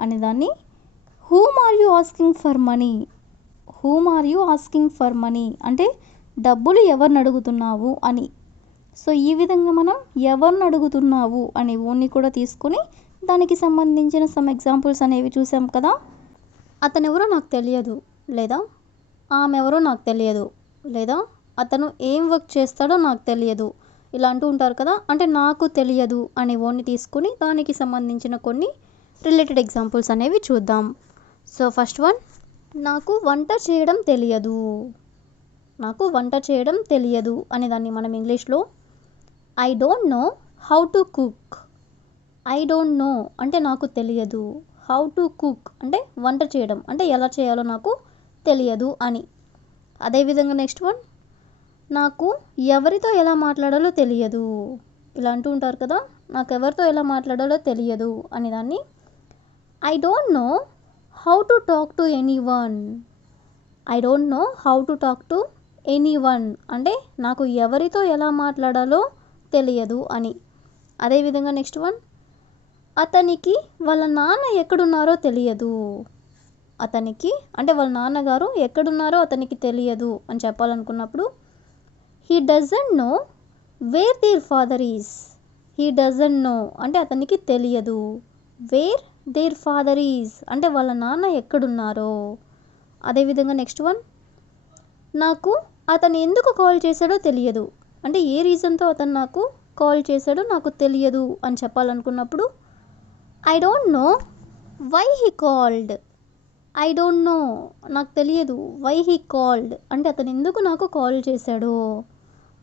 అనేదాన్ని whom are you asking for money. Whom are you asking for money అంటే డబ్బులు ఎవరిని అడుగుతున్నావు అని. సో ఈ విధంగా మనం ఎవరిని అడుగుతున్నావు అనే ఓన్ని కూడా తీసుకొని దానికి సంబంధించిన సమ్ ఎగ్జాంపుల్స్ అనేవి చూసాం కదా. అతను ఎవరో నాకు తెలియదు, లేదా ఆమె ఎవరో నాకు తెలియదు, లేదా అతను ఏం వర్క్ చేస్తాడో నాకు తెలియదు ఇలా అంటూ ఉంటారు కదా. అంటే నాకు తెలియదు అనే ఓన్ని తీసుకుని దానికి సంబంధించిన కొన్ని రిలేటెడ్ ఎగ్జాంపుల్స్ అనేవి చూద్దాం. సో ఫస్ట్ వన్, నాకు వంట చేయడం తెలియదు. నాకు వంట చేయడం తెలియదు అనేదాన్ని మనం ఇంగ్లీష్లో I don't know how to cook. I don't know అంటే నాకు తెలియదు. హౌ టు కుక్ అంటే వంట చేయడం అంటే ఎలా చేయాలో నాకు తెలియదు అని. అదేవిధంగా నెక్స్ట్ వన్, నాకు ఎవరితో ఎలా మాట్లాడాలో తెలియదు. ఇలా అంటూ ఉంటారు కదా, నాకు ఎవరితో ఎలా మాట్లాడాలో తెలియదు అని దాన్ని I don't know how to talk to any one. I don't know how to talk to any one అంటే నాకు ఎవరితో ఎలా మాట్లాడాలో తెలియదు అని. అదేవిధంగా నెక్స్ట్ వన్, అతనికి వాళ్ళ నాన్న ఎక్కడున్నారో తెలియదు. అతనికి అంటే వాళ్ళ నాన్నగారు ఎక్కడున్నారో అతనికి తెలియదు అని చెప్పాలనుకున్నప్పుడు he doesn't know where their father is. He doesn't know అంటే అతనికి తెలియదు. వేర్ దేర్ ఫాదర్ ఈజ్ అంటే వాళ్ళ నాన్న ఎక్కడున్నారో. అదేవిధంగా నెక్స్ట్ వన్, నాకు అతను ఎందుకు కాల్ చేశాడో తెలియదు అంటే ఏ రీజన్తో అతను నాకు కాల్ చేశాడో నాకు తెలియదు అని చెప్పాలనుకున్నప్పుడు I don't know why he called. I don't know నాకు తెలియదు. వై హీ కాల్డ్ అంటే అతను ఎందుకు నాకు కాల్ చేశాడో.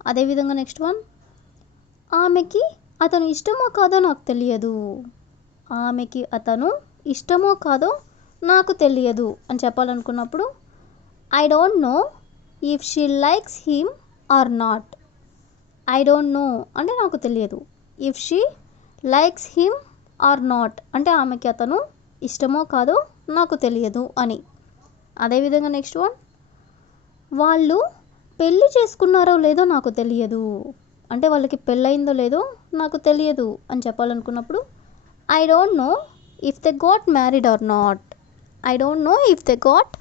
అదేవిధంగా నెక్స్ట్ వన్, ఆమెకి అతను ఇష్టమో కాదో నాకు తెలియదు. ఆమెకి అతను ఇష్టమో కాదో నాకు తెలియదు అని చెప్పాలనుకున్నప్పుడు I don't know if she likes him or not. I don't know అంటే నాకు తెలియదు. If she likes him or not అంటే ఆమెకి అతను ఇష్టమో కాదో నాకు తెలియదు అని. అదేవిధంగా నెక్స్ట్ వన్, వాళ్ళు పెళ్ళి చేసుకున్నారో లేదో నాకు తెలియదు అంటే వాళ్ళకి పెళ్ళయిందో లేదో నాకు తెలియదు అని చెప్పాలనుకున్నప్పుడు I don't know if they got married or not. I don't know if they got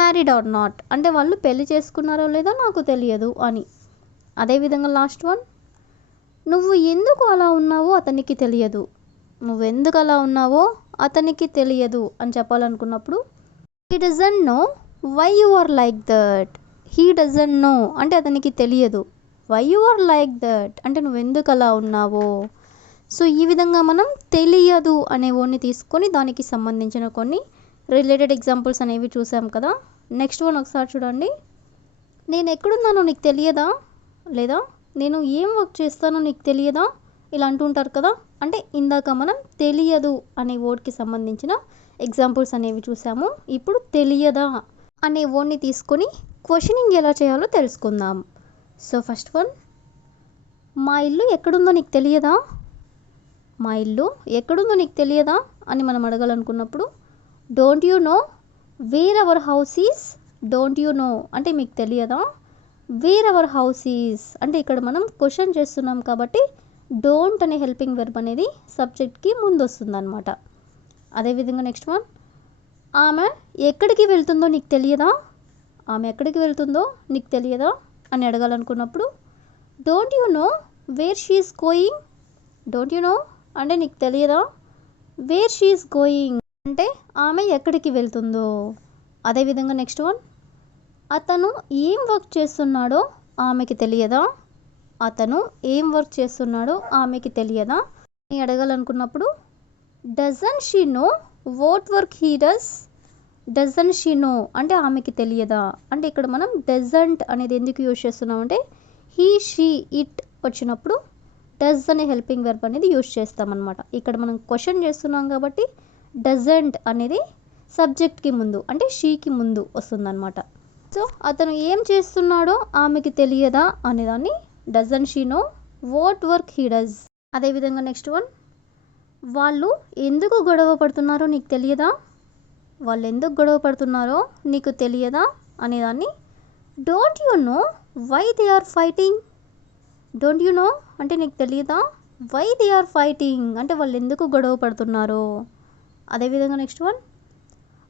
married or not అంటే వాళ్ళు పెళ్ళి చేసుకున్నారో లేదో నాకు తెలియదు అని. అదేవిధంగా లాస్ట్ వన్, నువ్వు ఎందుకు అలా ఉన్నావో అతనికి తెలియదు. నువ్వెందుకు అలా ఉన్నావో అతనికి తెలియదు అని చెప్పాలనుకున్నప్పుడు he doesn't know why you are like that. He doesn't know అంటే అతనికి తెలియదు. Why you are like that అంటే నువ్వెందుకు అలా ఉన్నావో. సో ఈ విధంగా మనం తెలియదు అనే వర్డ్ని తీసుకొని దానికి సంబంధించిన కొన్ని రిలేటెడ్ ఎగ్జాంపుల్స్ అనేవి చూసాం కదా. నెక్స్ట్ వన్ ఒకసారి చూడండి. నేను ఎక్కడున్నానో నీకు తెలియదా, లేదా నేను ఏం వర్క్ చేస్తానో నీకు తెలియదా, ఇలా అంటుంటారు కదా. అంటే ఇందాక మనం తెలియదు అనే వర్డ్కి సంబంధించిన ఎగ్జాంపుల్స్ అనేవి చూసాము. ఇప్పుడు తెలియదా అనే వర్డ్ని తీసుకొని క్వశ్చనింగ్ ఎలా చేయాలో తెలుసుకుందాం. సో ఫస్ట్ వన్, మా ఇల్లు ఎక్కడుందో నీకు తెలియదా. మా ఇల్లు ఎక్కడుందో నీకు తెలియదా అని మనం అడగాలనుకున్నప్పుడు don't you know where our house is. Don't you know అంటే మీకు తెలియదా. వేర్ అవర్ హౌస్ ఈజ్ అంటే ఇక్కడ మనం క్వశ్చన్ చేస్తున్నాం కాబట్టి డోంట్ అనే హెల్పింగ్ వెర్బ్ అనేది సబ్జెక్ట్కి ముందు వస్తుందన్నమాట. అదేవిధంగా నెక్స్ట్ వన్, ఆమె ఎక్కడికి వెళ్తుందో నీకు తెలియదా. ఆమె ఎక్కడికి వెళ్తుందో నీకు తెలియదా అని అడగాలనుకున్నప్పుడు don't you know where she is going. Don't you know అంటే నీకు తెలియదా. వేర్ షీ ఈజ్ గోయింగ్ అంటే ఆమె ఎక్కడికి వెళ్తుందో. అదేవిధంగా నెక్స్ట్ వన్, అతను ఏం వర్క్ చేస్తున్నాడో ఆమెకి తెలియదా. అతను ఏం వర్క్ చేస్తున్నాడో ఆమెకి తెలియదా అని అడగాలనుకున్నప్పుడు doesn't she know what work he does. Doesn't she know అంటే ఆమెకి తెలియదా. అంటే ఇక్కడ మనం డజంట్ అనేది ఎందుకు యూజ్ చేస్తున్నామంటే హీ షీ ఇట్ వచ్చినప్పుడు డస్ అనే హెల్పింగ్ వెర్బ్ అనేది యూజ్ చేస్తామన్నమాట. ఇక్కడ మనం క్వశ్చన్ చేస్తున్నాం కాబట్టి డజంట్ అనేది సబ్జెక్ట్కి ముందు అంటే షీకి ముందు వస్తుందన్నమాట. సో అతను ఏం చేస్తున్నాడో ఆమెకి తెలియదా అనేదాన్ని doesn't she know what work he does. అదేవిధంగా నెక్స్ట్ వన్, వాళ్ళు ఎందుకు గొడవ పడుతున్నారో నీకు తెలియదా. వాళ్ళు ఎందుకు గొడవ పడుతున్నారో నీకు తెలియదా అనేదాన్ని don't you know why they are fighting. Don't you know అంటే నీకు తెలియదా. వై దే ఆర్ ఫైటింగ్ అంటే వాళ్ళు ఎందుకు గొడవ పడుతున్నారో. అదేవిధంగా నెక్స్ట్ వన్,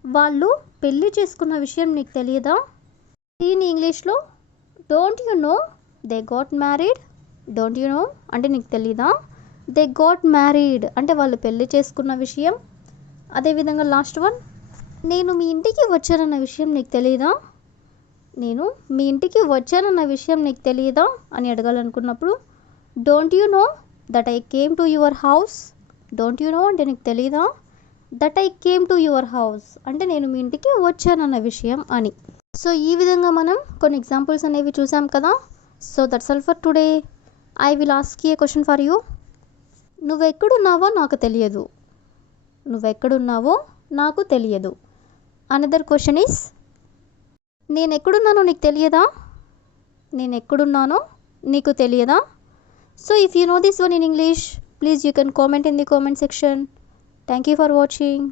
వాళ్ళు పెళ్ళి చేసుకున్న విషయం నీకు తెలియదా. దీని ఇంగ్లీష్లో don't you no they got married. Don't you know అంటే నీకు తెలీదా. దే గాట్ మ్యారీడ్ అంటే వాళ్ళు పెళ్ళి చేసుకున్న విషయం. అదేవిధంగా లాస్ట్ వన్, నేను మీ ఇంటికి వచ్చానన్న విషయం నీకు తెలియదా. నేను మీ ఇంటికి వచ్చానన్న విషయం నీకు తెలియదా అని అడగాలనుకున్నప్పుడు don't you know that I came to your house. Don't you know అంటే నీకు తెలీదా. That I came to your house అంటే నేను మీ ఇంటికి వచ్చానన్న విషయం అని. సో ఈ విధంగా మనం కొన్ని ఎగ్జాంపుల్స్ అనేవి చూసాం కదా. So that's all for today. I will ask you a question for you. నువ్వెక్కడున్నావో నాకు తెలియదు. నువ్వెక్కడున్నావో నాకు తెలియదు. అనదర్ క్వశ్చన్ ఈస్, నేనెక్కడున్నానో నీకు తెలియదా? నేనెక్కడున్నానో నీకు తెలియదా? So if you know this one in English, please you can comment in the comment section. Thank you for watching.